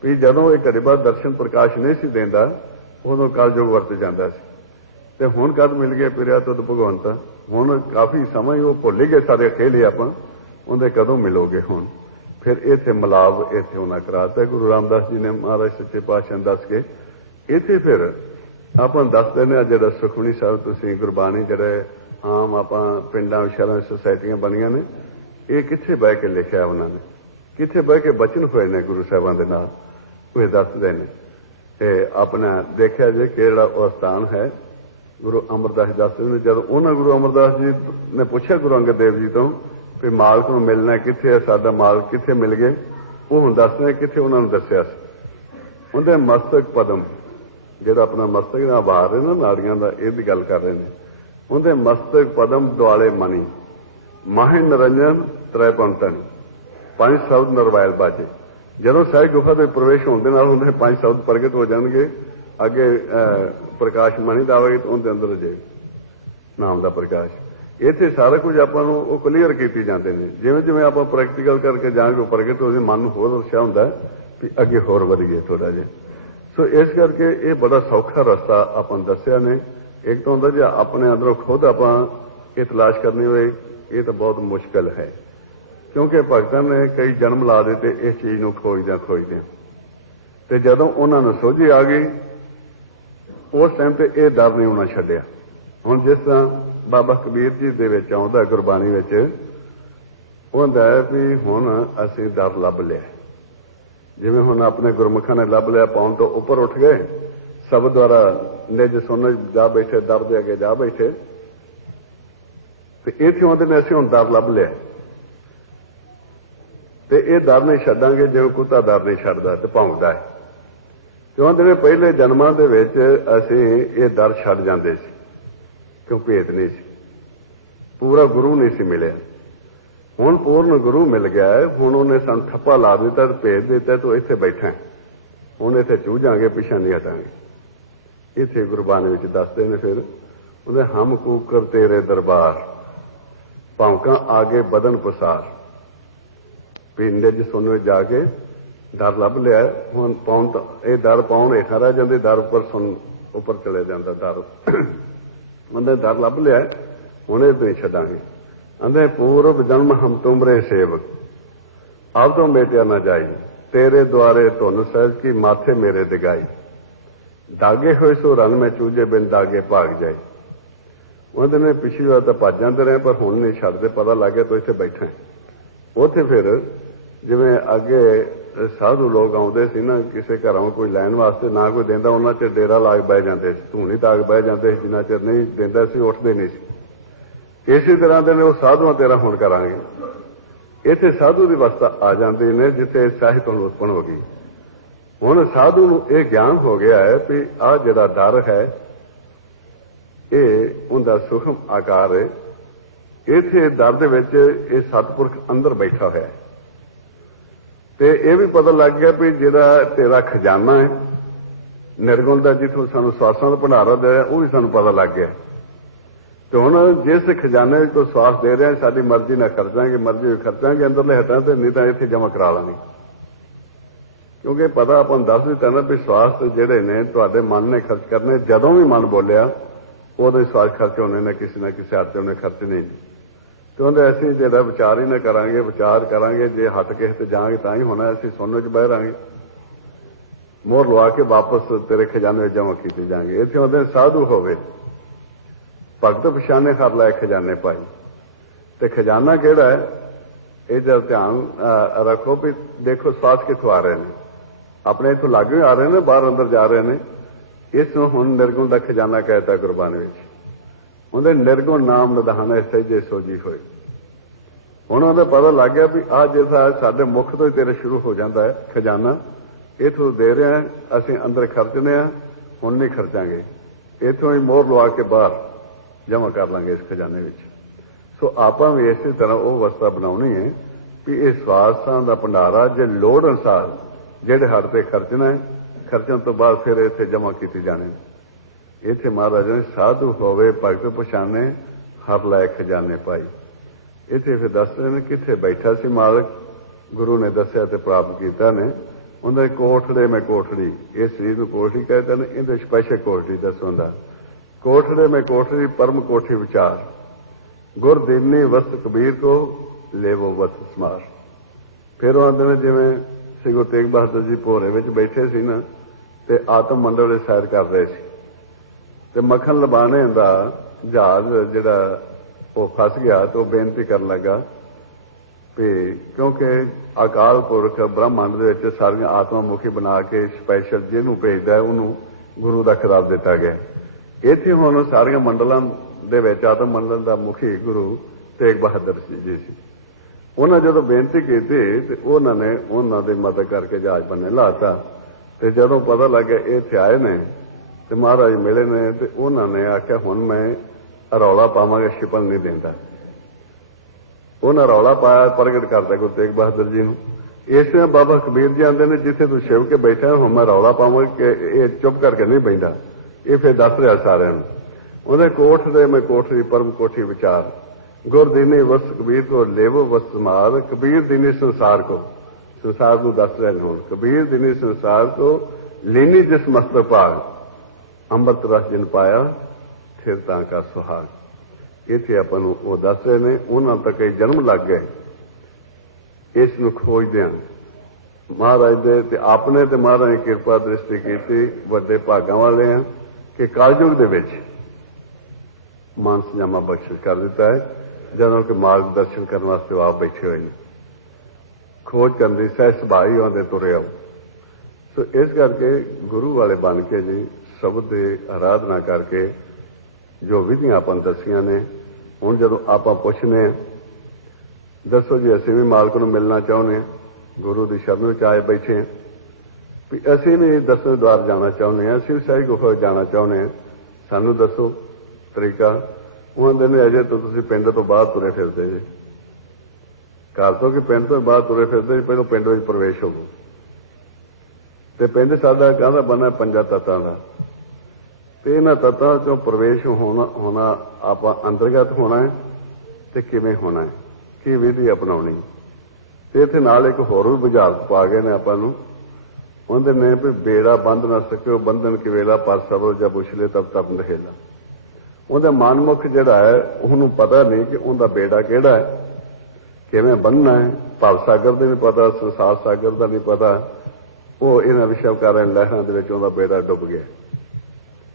ਵੀ ਜਦੋਂ ਇਹ ਘੜੀ ਬਾਅਦ ਦਰਸ਼ਨ ਪ੍ਰਕਾਸ਼ ਨਹੀਂ ਸੀ ਦਿੰਦਾ, ਉਦੋਂ ਕਲਯੁਗ ਵਰਤ ਜਾਂਦਾ ਸੀ। ਤੇ ਹੁਣ ਕਦ ਮਿਲ ਗਏ ਪਿਰਿਆ ਤੁਧ ਭਗਵੰਤ, ਹੁਣ ਕਾਫੀ ਸਮਾਂ ਉਹ ਭੁੱਲ ਹੀ ਗਏ ਸਾਰੇ ਖੇਲੇ ਆਪਾਂ, ਉਹਦੇ ਕਦੋਂ ਮਿਲੋਗੇ ਹੁਣ। ਫਿਰ ਇੱਥੇ ਮਿਲਾਪ ਇੱਥੇ ਉਹਨਾਂ ਕਰਾਤਾ ਗੁਰੂ ਰਾਮਦਾਸ ਜੀ ਨੇ ਮਹਾਰਾਜ ਸੱਚੇ ਪਾਤਸ਼ਾਹ ਦੱਸ ਕੇ। ਇੱਥੇ ਫਿਰ ਆਪਾਂ ਦੱਸਦੇ ਨੇ ਜਿਹੜਾ ਸੁਖਮਨੀ ਸਾਹਿਬ ਤੁਸੀਂ ਗੁਰਬਾਣੀ ਜਿਹੜੇ ਆਮ ਆਪਾਂ ਪਿੰਡਾਂ ਸ਼ਹਿਰਾਂ ਸੁਸਾਇਟੀਆਂ ਬਣੀਆਂ ਨੇ, ਇਹ ਕਿੱਥੇ ਬਹਿ ਕੇ ਲਿਖਿਆ ਉਹਨਾਂ ਨੇ, ਕਿੱਥੇ ਬਹਿ ਕੇ ਬਚਨ ਹੋਏ ਨੇ ਗੁਰੂ ਸਾਹਿਬਾਂ ਦੇ ਨਾਲ, ਉਹ ਦੱਸਦੇ ਨੇ। ਤੇ ਆਪਣਾ ਦੇਖਿਆ ਜੇ ਕਿਹੜਾ ਉਹ ਸਥਾਨ ਹੈ ਗੁਰੂ ਅਮਰਦਾਸ ਜੀ ਦੱਸਦੇ ਨੇ। ਜਦੋਂ ਉਹਨਾਂ ਗੁਰੂ ਅਮਰਦਾਸ ਜੀ ਨੇ ਪੁੱਛਿਆ ਗੁਰੂ ਅੰਗਦ ਦੇਵ ਜੀ ਤੋਂ ਵੀ ਮਾਲਕ ਨੂੰ ਮਿਲਣਾ ਕਿੱਥੇ ਹੈ, ਸਾਡਾ ਮਾਲਕ ਕਿੱਥੇ ਮਿਲ ਗਏ, ਉਹ ਹੁਣ ਦੱਸਦੇ ਕਿੱਥੇ ਉਹਨਾਂ ਨੂੰ ਦੱਸਿਆ ਸੀ। ਉਹਦੇ ਮਸਤਕ ਪਦਮ, ਜਿਹੜਾ ਆਪਣਾ ਮਸਤਕ ਦਾ ਆਭਾਰ ਹੈ ਨਾ ਨਾੜੀਆਂ ਦਾ, ਇਹਦੀ ਗੱਲ ਕਰ ਰਹੇ ਨੇ। ਉਹਦੇ ਮਸਤਕ ਪਦਮ ਦੁਆਲੇ ਮਣੀ ਮਾਹੇ ਨਰੰਜਨ ਤ੍ਰੈ ਪੰਤਨ, 5 ਸ਼ਬਦ ਨਰਵਾਇਲ ਬਾਜੇ। ਜਦੋਂ ਸਹਿਜ ਗੁਫਾ ਦੇ ਪ੍ਰਵੇਸ਼ ਹੋਣ ਦੇ ਨਾਲ ਉਹਦੇ 5 ਸ਼ਬਦ ਪ੍ਰਗਟ ਹੋ ਜਾਣਗੇ। ਅੱਗੇ ਪ੍ਰਕਾਸ਼ ਮਣੀ ਦਾ ਆਵੇਗੀ ਤਾਂ ਉਹਦੇ ਅੰਦਰ ਜੇ ਨਾਮ ਦਾ ਪ੍ਰਕਾਸ਼। ਇੱਥੇ ਸਾਰਾ ਕੁਝ ਆਪਾਂ ਨੂੰ ਉਹ ਕਲੀਅਰ ਕੀਤੀ ਜਾਂਦੇ ਨੇ। ਜਿਵੇਂ ਜਿਵੇਂ ਆਪਾਂ ਪ੍ਰੈਕਟੀਕਲ ਕਰਕੇ ਜਾਵਾਂਗੇ ਉਹ ਪ੍ਰਗਟ ਹੋ ਜੇ, ਮਨ ਨੂੰ ਹੋਰ ਉਤਸ਼ਾਹ ਹੁੰਦਾ ਵੀ ਅੱਗੇ ਹੋਰ ਵਧੀਏ ਥੋੜਾ ਜਿਹਾ। ਸੋ ਇਸ ਕਰਕੇ ਇਹ ਬੜਾ ਸੌਖਾ ਰਸਤਾ ਆਪਾਂ ਨੂੰ ਦੱਸਿਆ ਨੇ। ਇੱਕ ਤਾਂ ਹੁੰਦਾ ਜੇ ਆਪਣੇ ਅੰਦਰੋਂ ਖੁਦ ਆਪਾਂ ਇਹ ਤਲਾਸ਼ ਕਰਨੀ ਹੋਏ, ਇਹ ਤਾਂ ਬਹੁਤ ਮੁਸ਼ਕਲ ਹੈ, ਕਿਉਂਕਿ ਭਗਤਾਂ ਨੇ ਕਈ ਜਨਮ ਲਾ ਦਿੱਤੇ ਇਸ ਚੀਜ਼ ਨੂੰ ਖੋਜਦਿਆਂ। ਤੇ ਜਦੋਂ ਉਹਨਾਂ ਨੂੰ ਸੋਝੀ ਆ ਗਈ ਉਸ ਟਾਈਮ ਤੇ ਇਹ ਡਰ ਨਹੀਂ ਹੋਣਾ ਛੱਡਿਆ। ਹੁਣ ਜਿਸ ਤਰ੍ਹਾਂ ਬਾਬਾ ਕਬੀਰ ਜੀ ਦੇ ਵਿੱਚ ਆਉਂਦਾ ਗੁਰਬਾਣੀ ਵਿੱਚ, ਹੁੰਦਾ ਹੈ ਵੀ ਹੁਣ ਅਸੀਂ ਦਰ ਲੱਭ ਲਿਆ। ਜਿਵੇਂ ਹੁਣ ਆਪਣੇ ਗੁਰਮੁਖਾਂ ਨੇ ਲੱਭ ਲਿਆ, ਪਾਉਣ ਤੋਂ ਉੱਪਰ ਉੱਠ ਗਏ, ਸ਼ਬਦ ਦੁਆਰਾ ਨਿਜ ਸੁਣ ਜਾ ਬੈਠੇ, ਦਰ ਦੇ ਅੱਗੇ ਜਾ ਬੈਠੇ। ਤੇ ਇੱਥੇ ਆਉਂਦੇ ਨੇ ਅਸੀਂ ਹੁਣ ਦਰ ਲੱਭ ਲਿਆ ਤੇ ਇਹ ਦਰ ਨਹੀਂ ਛੱਡਾਂਗੇ ਜਿਵੇਂ ਕੁੱਤਾ ਦਰ ਨਹੀਂ ਛੱਡਦਾ ਤੇ ਭੌਂਕਦਾ ਹੈ। ਤੇ ਆਉਂਦੇ ਨੇ ਪਹਿਲੇ ਜਨਮਾਂ ਦੇ ਵਿੱਚ ਅਸੀਂ ਇਹ ਦਰ ਛੱਡ ਜਾਂਦੇ ਸੀ ਕਿਉਂ ਭੇਤ ਨਹੀਂ ਸੀ, ਪੂਰਾ ਗੁਰੂ ਨਹੀਂ ਸੀ ਮਿਲਿਆ। ਹੁਣ ਪੂਰਨ ਗੁਰੂ ਮਿਲ ਗਿਆ ਹੈ, ਹੁਣ ਉਹਨੇ ਸਾਨੂੰ ਠੱਪਾ ਲਾ ਦਿੱਤਾ ਤੇ ਭੇਜ ਦਿੱਤਾ, ਤੂੰ ਇੱਥੇ ਬੈਠਾ ਹੁਣ ਇੱਥੇ ਚੂਝਾਂਗੇ ਪਿੱਛਾ ਨਹੀਂ ਹਟਾਂਗੇ। ਇੱਥੇ ਗੁਰਬਾਣੀ ਵਿੱਚ ਦੱਸਦੇ ਨੇ ਫਿਰ ਉਹਦੇ ਹਮ ਕੂਕਰ ਤੇਰੇ ਦਰਬਾਰ ਭੌਂਕਾਂ ਆਗੇ ਬਦਨ ਪਸਾਰ। ਪਿੰਡੇ ਚ ਸੁਣੋ ਜਾ ਕੇ ਦਰ ਲੱਭ ਲਿਆ। ਹੁਣ ਪਾਉਣ ਤਾਂ ਇਹ ਦਰ ਪਾਉਣ ਹੇਠਾਂ ਰਹਿ ਜਾਂਦੇ, ਦਰ ਉੱਪਰ ਸੁਣ ਉੱਪਰ ਚਲੇ ਜਾਂਦਾ ਦਰ। ਉਹਨੇ ਦਰ ਲੱਭ ਲਿਆ, ਹੁਣ ਇਹ ਨਹੀਂ ਛੱਡਾਂਗੇ। ਕਹਿੰਦੇ ਪੂਰਬ ਜਨਮ ਹਮ ਤੁਮਰੇ ਸੇਵਕ ਆਪ ਤੋਂ ਮੇਟਿਆ ਨਾ ਜਾਈ, ਤੇਰੇ ਦੁਆਰੇ ਧੁਨ ਸਹਿਜ ਕੀ ਮਾਥੇ ਮੇਰੇ ਦਿਗਾਈ। ਦਾਗੇ ਹੋਏ ਸੋ ਰਨ ਮੈਂ ਚੂਜੇ ਬਿਨ ਦਾਗੇ ਭਾਗ ਜਾਏ। ਉਹਦੇ ਨੇ ਪਿਛਲੀ ਵਾਰ ਤਾਂ ਭੱਜ ਜਾਂਦੇ ਰਹੇ ਪਰ ਹੁਣ ਨਹੀਂ ਛੱਡਦੇ, ਪਤਾ ਲੱਗ ਗਿਆ ਤੂੰ ਇੱਥੇ ਬੈਠਾ। ਉੱਥੇ ਫਿਰ ਜਿਵੇਂ ਅੱਗੇ ਸਾਧੂ ਲੋਕ ਆਉਂਦੇ ਸੀ ਨਾ ਕਿਸੇ ਘਰਾਂ ਕੋਈ ਲੈਣ ਵਾਸਤੇ, ਨਾ ਕੋਈ ਦਿੰਦਾ ਉਹਨਾਂ ਚ ਡੇਰਾ ਲਾਗ ਬਹਿ ਜਾਂਦੇ ਸੀ, ਧੂਣੀ ਤਾਗ ਬਹਿ ਜਾਂਦੇ ਸੀ, ਜਿੰਨਾ ਚਿਰ ਨਹੀਂ ਦਿੰਦਾ ਸੀ ਉੱਠਦੇ ਨਹੀਂ ਸੀ। ਇਸੇ ਤਰ੍ਹਾਂ ਦੇ ਨੇ ਉਹ ਸਾਧੂਆਂ ਤੇਰਾ ਹੁਣ ਕਰਾਂਗੇ। ਇੱਥੇ ਸਾਧੂ ਦੀ ਅਵਸਥਾ ਆ ਜਾਂਦੀ ਨੇ ਜਿੱਥੇ ਸਾਹਿਤ ਨੂੰ ਉਤਪਨ ਹੋ ਗਈ। ਹੁਣ ਸਾਧੂ ਨੂੰ ਇਹ ਗਿਆਨ ਹੋ ਗਿਆ ਹੈ ਵੀ ਆਹ ਜਿਹੜਾ ਡਰ ਹੈ ਇਹ ਉਹਦਾ ਸੂਖਮ ਆਕਾਰ ਹੈ। ਇੱਥੇ ਦਰ ਦੇ ਵਿੱਚ ਇਹ ਸਤਿਪੁਰਖ ਅੰਦਰ ਬੈਠਾ ਹੋਇਆ ਹੈ ਤੇ ਇਹ ਵੀ ਪਤਾ ਲੱਗ ਗਿਆ ਵੀ ਜਿਹੜਾ ਤੇਰਾ ਖਜ਼ਾਨਾ ਹੈ ਨਿਰਗੁਣ ਦਾ, ਜਿੱਥੋਂ ਸਾਨੂੰ ਸਵਾਸਾਂ ਦਾ ਭੰਡਾਰਾ ਦੇ ਰਿਹਾ, ਉਹ ਵੀ ਸਾਨੂੰ ਪਤਾ ਲੱਗ ਗਿਆ। ਤੇ ਹੁਣ ਜਿਸ ਖਜ਼ਾਨੇ ਵਿੱਚ ਤੋਂ ਸਵਾਸ ਦੇ ਰਿਹਾ ਸਾਡੀ ਮਰਜ਼ੀ ਨਾਲ ਖਰਚਾਂਗੇ, ਮਰਜ਼ੀ ਖਰਚਾਂਗੇ ਅੰਦਰਲੇ ਹੱਥਾਂ ਤੇ, ਨਹੀਂ ਤਾਂ ਇੱਥੇ ਜਮ੍ਹਾਂ ਕਰਾ ਲਾਂਗੇ। ਕਿਉਂਕਿ ਪਤਾ ਆਪਾਂ ਨੂੰ ਦੱਸ ਦਿੱਤਾ ਨਾ ਵੀ ਸਵਾਸ ਜਿਹੜੇ ਨੇ ਤੁਹਾਡੇ ਮਨ ਨੇ ਖਰਚ ਕਰਨੇ। ਜਦੋਂ ਵੀ ਮਨ ਬੋਲਿਆ ਉਦੋਂ ਹੀ ਸਵਾਸ ਖਰਚ ਹੋਣੇ ਨੇ, ਕਿਸੇ ਨਾ ਕਿਸੇ ਹੱਥ ਤੇ ਉਹਨੇ ਖਰਚ ਨਹੀਂ। ਤੇ ਉਹਦੇ ਅਸੀਂ ਜਿਹੜਾ ਵਿਚਾਰ ਹੀ ਨਾ ਕਰਾਂਗੇ, ਵਿਚਾਰ ਕਰਾਂਗੇ ਜੇ ਹੱਥ ਕਿਸੇ ਤੇ ਜਾਵਾਂਗੇ ਤਾਂ ਹੀ ਹੋਣਾ। ਅਸੀਂ ਸੋਨੇ 'ਚ ਬਹਿ ਰਾਂਗੇ, ਮੋਹਰ ਲਵਾ ਕੇ ਵਾਪਸ ਤੇਰੇ ਖਜ਼ਾਨੇ ਵਿੱਚ ਜਮ੍ਹਾਂ ਕੀਤੇ ਜਾਣਗੇ। ਇੱਥੇ ਉਹਦੇ ਸਾਧੂ ਹੋਵੇ ਭਗਤ ਪਛਾਣੇ ਹਰ ਲੈ ਖਜ਼ਾਨੇ ਪਾਈ। ਤੇ ਖਜ਼ਾਨਾ ਕਿਹੜਾ ਹੈ ਇਹ ਜਦ ਧਿਆਨ ਰੱਖੋ ਵੀ ਦੇਖੋ ਸਵਾਸ ਕਿੱਥੋਂ ਆ ਰਹੇ ਨੇ, ਆਪਣੇ ਇੱਥੋਂ ਲਾਗੇ ਆ ਰਹੇ ਨੇ, ਬਾਹਰ ਅੰਦਰ ਜਾ ਰਹੇ ਨੇ। ਇਸ ਨੂੰ ਹੁਣ ਨਿਰਗੁਣ ਦਾ ਖਜ਼ਾਨਾ ਕਹਿਤਾ ਗੁਰਬਾਣੀ ਵਿੱਚ। ਉਹਦੇ ਨਿਰਗੁਣ ਨਾਮ ਨਿਧਾਨ ਸਹਿਜੇ ਸੋਜੀ ਹੋਏ। ਹੁਣ ਉਹਦਾ ਪਤਾ ਲੱਗ ਗਿਆ ਵੀ ਆਹ ਜਿਹੜਾ ਸਾਡੇ ਮੁਖ ਤੋਂ ਹੀ ਤੇਰੇ ਸ਼ੁਰੂ ਹੋ ਜਾਂਦਾ ਹੈ ਖਜ਼ਾਨਾ, ਇੱਥੋਂ ਦੇ ਰਿਹਾ ਅਸੀਂ ਅੰਦਰ ਖਰਚਨੇ ਆ, ਹੁਣ ਨਹੀਂ ਖਰਚਾਂਗੇ, ਇੱਥੋਂ ਹੀ ਮੋਹਰ ਲਵਾ ਕੇ ਬਾਹਰ ਜਮ੍ਹਾਂ ਕਰ ਲਾਂਗੇ ਇਸ ਖਜ਼ਾਨੇ ਵਿੱਚ। ਸੋ ਆਪਾਂ ਵੀ ਇਸੇ ਤਰ੍ਹਾਂ ਉਹ ਅਵਸਥਾ ਬਣਾਉਣੀ ਹੈ ਵੀ ਇਹ ਸਵਾਸਾਂ ਦਾ ਭੰਡਾਰਾ ਜੇ ਲੋੜ ਅਨੁਸਾਰ ਜਿਹੜੇ ਹੱਥ ਤੇ ਖਰਚਣਾ ਹੈ, ਖਰਚਣ ਤੋਂ ਬਾਅਦ ਫਿਰ ਇੱਥੇ ਜਮ੍ਹਾਂ ਕੀਤੇ ਜਾਣੇ। ਇੱਥੇ ਮਹਾਰਾਜ ਨੇ ਸਾਧੂ ਹੋਵੇ ਭਗਤ ਪਛਾਣੇ ਹਰ ਲੈ ਖਜ਼ਾਨੇ ਪਾਈ। ਇੱਥੇ ਫਿਰ ਦੱਸਦੇ ਨੇ ਕਿੱਥੇ ਬੈਠਾ ਸੀ ਮਾਲਕ, ਗੁਰੂ ਨੇ ਦੱਸਿਆ ਤੇ ਪ੍ਰਾਪਤ ਕੀਤਾ ਨੇ। ਉਹਦੇ ਕੋਠੜੇ ਮੈਂ ਕੋਠੜੀ, ਇਹ ਸਰੀਰ ਨੂੰ ਕੋਠੜੀ ਕਹਿੰਦੇ ਨੇ, ਇਹਦੇ ਸਪੈਸ਼ਲ ਕੋਠੜੀ ਦੱਸੋਂਦਾ। ਕੋਠੜੇ ਮੈਂ ਕੋਠੜੀ ਪਰਮ ਕੋਠੀ ਵਿਚਾਰ, ਗੁਰ ਦੀਨੀ ਵਸਤ ਕਬੀਰ ਕੋ ਲੇਵੋ ਵਸਤ ਸਮਾਰ। ਫਿਰ ਉਹ ਆਂਦੇ ਨੇ ਜਿਵੇਂ ਸ੍ਰੀ ਗੁਰੂ ਤੇਗ ਬਹਾਦਰ ਜੀ ਭੋਰੇ ਵਿੱਚ ਬੈਠੇ ਸੀ ਨਾ ਤੇ ਆਤਮ ਮੰਡਲ ਦੇ ਸੈਰ ਕਰ ਰਹੇ ਸੀ ਤੇ ਮੱਖਣ ਲਬਾਣੇ ਦਾ ਜਹਾਜ਼ ਜਿਹੜਾ ਉਹ ਫਸ ਗਿਆ ਤੇ ਉਹ ਬੇਨਤੀ ਕਰਨ ਲੱਗਾ ਵੀ ਕਿਉਂਕਿ ਅਕਾਲ ਪੁਰਖ ਬ੍ਰਹਮੰਡ ਦੇ ਵਿੱਚ ਸਾਰੀਆਂ ਆਤਮਾ ਮੁਖੀ ਬਣਾ ਕੇ ਸਪੈਸ਼ਲ ਜਿਹਨੂੰ ਭੇਜਦਾ ਉਹਨੂੰ ਗੁਰੂ ਦਾ ਖਿਤਾਬ ਦਿੱਤਾ ਗਿਆ। ਇੱਥੇ ਹੁਣ ਸਾਰੀਆਂ ਮੰਡਲਾਂ ਦੇ ਵਿੱਚ ਆਤਮ ਮੰਡਲ ਦਾ ਮੁਖੀ ਗੁਰੂ ਤੇਗ ਬਹਾਦਰ ਜੀ ਸੀ। ਉਹਨਾਂ ਜਦੋਂ ਬੇਨਤੀ ਕੀਤੀ ਤੇ ਉਹਨਾਂ ਨੇ ਉਹਨਾਂ ਦੀ ਮਦਦ ਕਰਕੇ ਜਹਾਜ਼ ਬੰਨੇ ਲਾਤਾ। ਤੇ ਜਦੋਂ ਪਤਾ ਲੱਗਿਆ ਇਹ ਇੱਥੇ ਆਏ ਨੇ ਤੇ ਮਹਾਰਾਜ ਮਿਲੇ ਨੇ ਤੇ ਉਹਨਾਂ ਨੇ ਆਖਿਆ ਹੁਣ ਮੈਂ ਰੌਲਾ ਪਾਵਾਂਗਾ, ਛਿਪਣ ਨਹੀਂ ਦਿੰਦਾ। ਉਹਨਾਂ ਰੌਲਾ ਪਾਇਆ, ਪ੍ਰਗਟ ਕਰਦਾ ਗੁਰੂ ਤੇਗ ਬਹਾਦਰ ਜੀ ਨੂੰ। ਇਸ ਤਰ੍ਹਾਂ ਬਾਬਾ ਕਬੀਰ ਜੀ ਆਂਦੇ ਨੇ ਜਿੱਥੇ ਤੂੰ ਛਿਪ ਕੇ ਬੈਠਾ ਹੁਣ ਮੈਂ ਰੌਲਾ ਪਾਵਾਂ ਕਿ ਇਹ ਚੁੱਪ ਕਰਕੇ ਨਹੀਂ ਬੈਠਾ। ਇਹ ਫਿਰ ਦੱਸ ਰਿਹਾ ਸਾਰਿਆਂ ਨੂੰ। ਉਹਦੇ ਕੋਠ ਦੇ ਮੈਂ ਕੋਠੜੀ ਪਰਮ ਕੋਠੀ ਵਿਚਾਰ, ਗੁਰ ਦੀਨੀ ਵਸਤ ਕਬੀਰ ਕੋ ਲੇਵੋ ਵਸਤ ਮਾਰ। ਕਬੀਰ ਦੀਨੀ ਸੰਸਾਰ ਕੋ, ਸੰਸਾਰ ਨੂੰ ਦੱਸ ਰਹੇ ਨੇ ਹੁਣ। ਕਬੀਰ ਦੀਨੀ ਸੰਸਾਰ ਕੋ ਲੀਨੀ ਜਿਸ ਮਸਤਕ ਭਾਗ, ਅੰਮ੍ਰਿਤ ਰਸ ਜਿਨ ਪਾਇਆ ਫਿਰ ਤਾਂ ਕਾ ਸੁਹਾਗ। ਇੱਥੇ ਆਪਾਂ ਨੂੰ ਉਹ ਦੱਸ ਰਹੇ ਨੇ ਉਹਨਾਂ ਤੱਕ ਕਈ ਜਨਮ ਲੱਗ ਗਏ ਇਸ ਨੂੰ ਖੋਜਦਿਆਂ। ਮਹਾਰਾਜ ਦੇ ਤੇ ਆਪਣੇ ਤੇ ਮਹਾਰਾਜ ਨੇ ਕਿਰਪਾ ਦ੍ਰਿਸ਼ਟੀ ਕੀਤੀ, ਵੱਡੇ ਭਾਗਾਂ ਵਾਲੇ ਆ ਕਿ ਕਲਯੁਗ ਦੇ ਵਿੱਚ ਮਾਨਸ ਜਾਮਾ ਬਖਸ਼ਿਸ਼ ਕਰ ਦਿੱਤਾ ਹੈ ਜਦੋਂ ਕਿ ਮਾਰਗ ਦਰਸ਼ਨ ਕਰਨ ਵਾਸਤੇ ਆਪ ਬੈਠੇ ਹੋਏ ਨੇ। ਖੋਜ ਕਰਨ ਦੀ ਸਹਿਜ ਸੁਭਾਅ ਆਉਂਦੇ ਤੁਰੇ ਆਓ। ਸੋ ਇਸ ਕਰਕੇ ਗੁਰੂ ਵਾਲੇ ਬਣ ਕੇ ਜੀ ਸ਼ਬਦ ਦੀ ਆਰਾਧਨਾ ਕਰਕੇ ਜੋ ਵਿਧੀਆਂ ਆਪਾਂ ਦੱਸੀਆਂ ਨੇ ਹੁਣ ਜਦੋਂ ਆਪਾਂ ਪੁੱਛਨੇ ਦੱਸੋ ਜੀ ਅਸੀਂ ਵੀ ਮਾਲਕ ਨੂੰ ਮਿਲਣਾ ਚਾਹੁੰਦੇ ਹਾਂ, ਗੁਰੂ ਦੀ ਸ਼ਰਨ ਵਿੱਚ ਆਏ ਬੈਠੇ ਹਾਂ ਵੀ ਅਸੀਂ ਵੀ ਦਸਵੇਂ ਦੁਆਰ ਜਾਣਾ ਚਾਹੁੰਦੇ ਹਾਂ, ਅਸੀਂ ਵੀ ਸਹੀ ਗੁਫਾ ਜਾਣਾ ਚਾਹੁੰਦੇ ਹਾਂ, ਸਾਨੂੰ ਦੱਸੋ ਤਰੀਕਾ। ਉਹ ਕਹਿੰਦੇ ਨੇ ਅਜੇ ਤਾਂ ਤੁਸੀਂ ਪਿੰਡ ਤੋਂ ਬਾਹਰ ਤੁਰੇ ਫਿਰਦੇ ਜੀ, ਘਰ ਤੋਂ ਕਿ ਪਿੰਡ ਤੋਂ ਬਾਹਰ ਤੁਰੇ ਫਿਰਦੇ ਜੀ, ਪਹਿਲਾਂ ਪਿੰਡ ਵਿੱਚ ਪ੍ਰਵੇਸ਼ ਹੋਵੋ। ਤੇ ਪਿੰਡ ਸਾਡਾ ਕਹਿੰਦਾ ਬਣਿਆ 5 ਤੱਤਾਂ ਦਾ, ਤੇ ਇਹਨਾਂ ਤੱਤਾਂ ਚੋਂ ਪ੍ਰਵੇਸ਼ ਹੋਣਾ ਆਪਾਂ ਅੰਤਰਗਤ ਹੋਣਾ ਹੈ ਤੇ ਕਿਵੇਂ ਹੋਣਾ ਹੈ, ਕੀ ਵਿਧੀ ਅਪਣਾਉਣੀ। ਤੇ ਇੱਥੇ ਨਾਲ ਇੱਕ ਹੋਰ ਵੀ ਬੁਝਾਰਤ ਪਾ ਗਏ ਨੇ ਆਪਾਂ ਨੂੰ, ਉਹਦੇ ਨੇ ਵੀ ਬੇੜਾ ਬੰਦ ਨਾ ਸਕਿਓ ਬੰਧਨ ਕਿਵੇਲਾ ਪਰ ਸਬਰ ਜਬ ਉਛਲੇ ਤਬ ਤਬ ਨਹੇਲਾ। ਉਹਦਾ ਮਨਮੁਖ ਜਿਹੜਾ ਹੈ ਉਹਨੂੰ ਪਤਾ ਨਹੀਂ ਕਿ ਉਹਦਾ ਬੇੜਾ ਕਿਹੜਾ ਹੈ, ਕਿਵੇਂ ਬੰਨਣਾ ਹੈ। ਭਵ ਸਾਗਰ ਦਾ ਨਹੀਂ ਪਤਾ, ਸੰਸਾਰ ਸਾਗਰ ਦਾ ਨਹੀਂ ਪਤਾ, ਉਹ ਇਹਨਾਂ ਵਿਸ਼ਵਕਾਰਾਂ ਲਹਿਰਾਂ ਦੇ ਵਿੱਚ ਉਹਦਾ ਬੇੜਾ ਡੁੱਬ ਗਿਆ।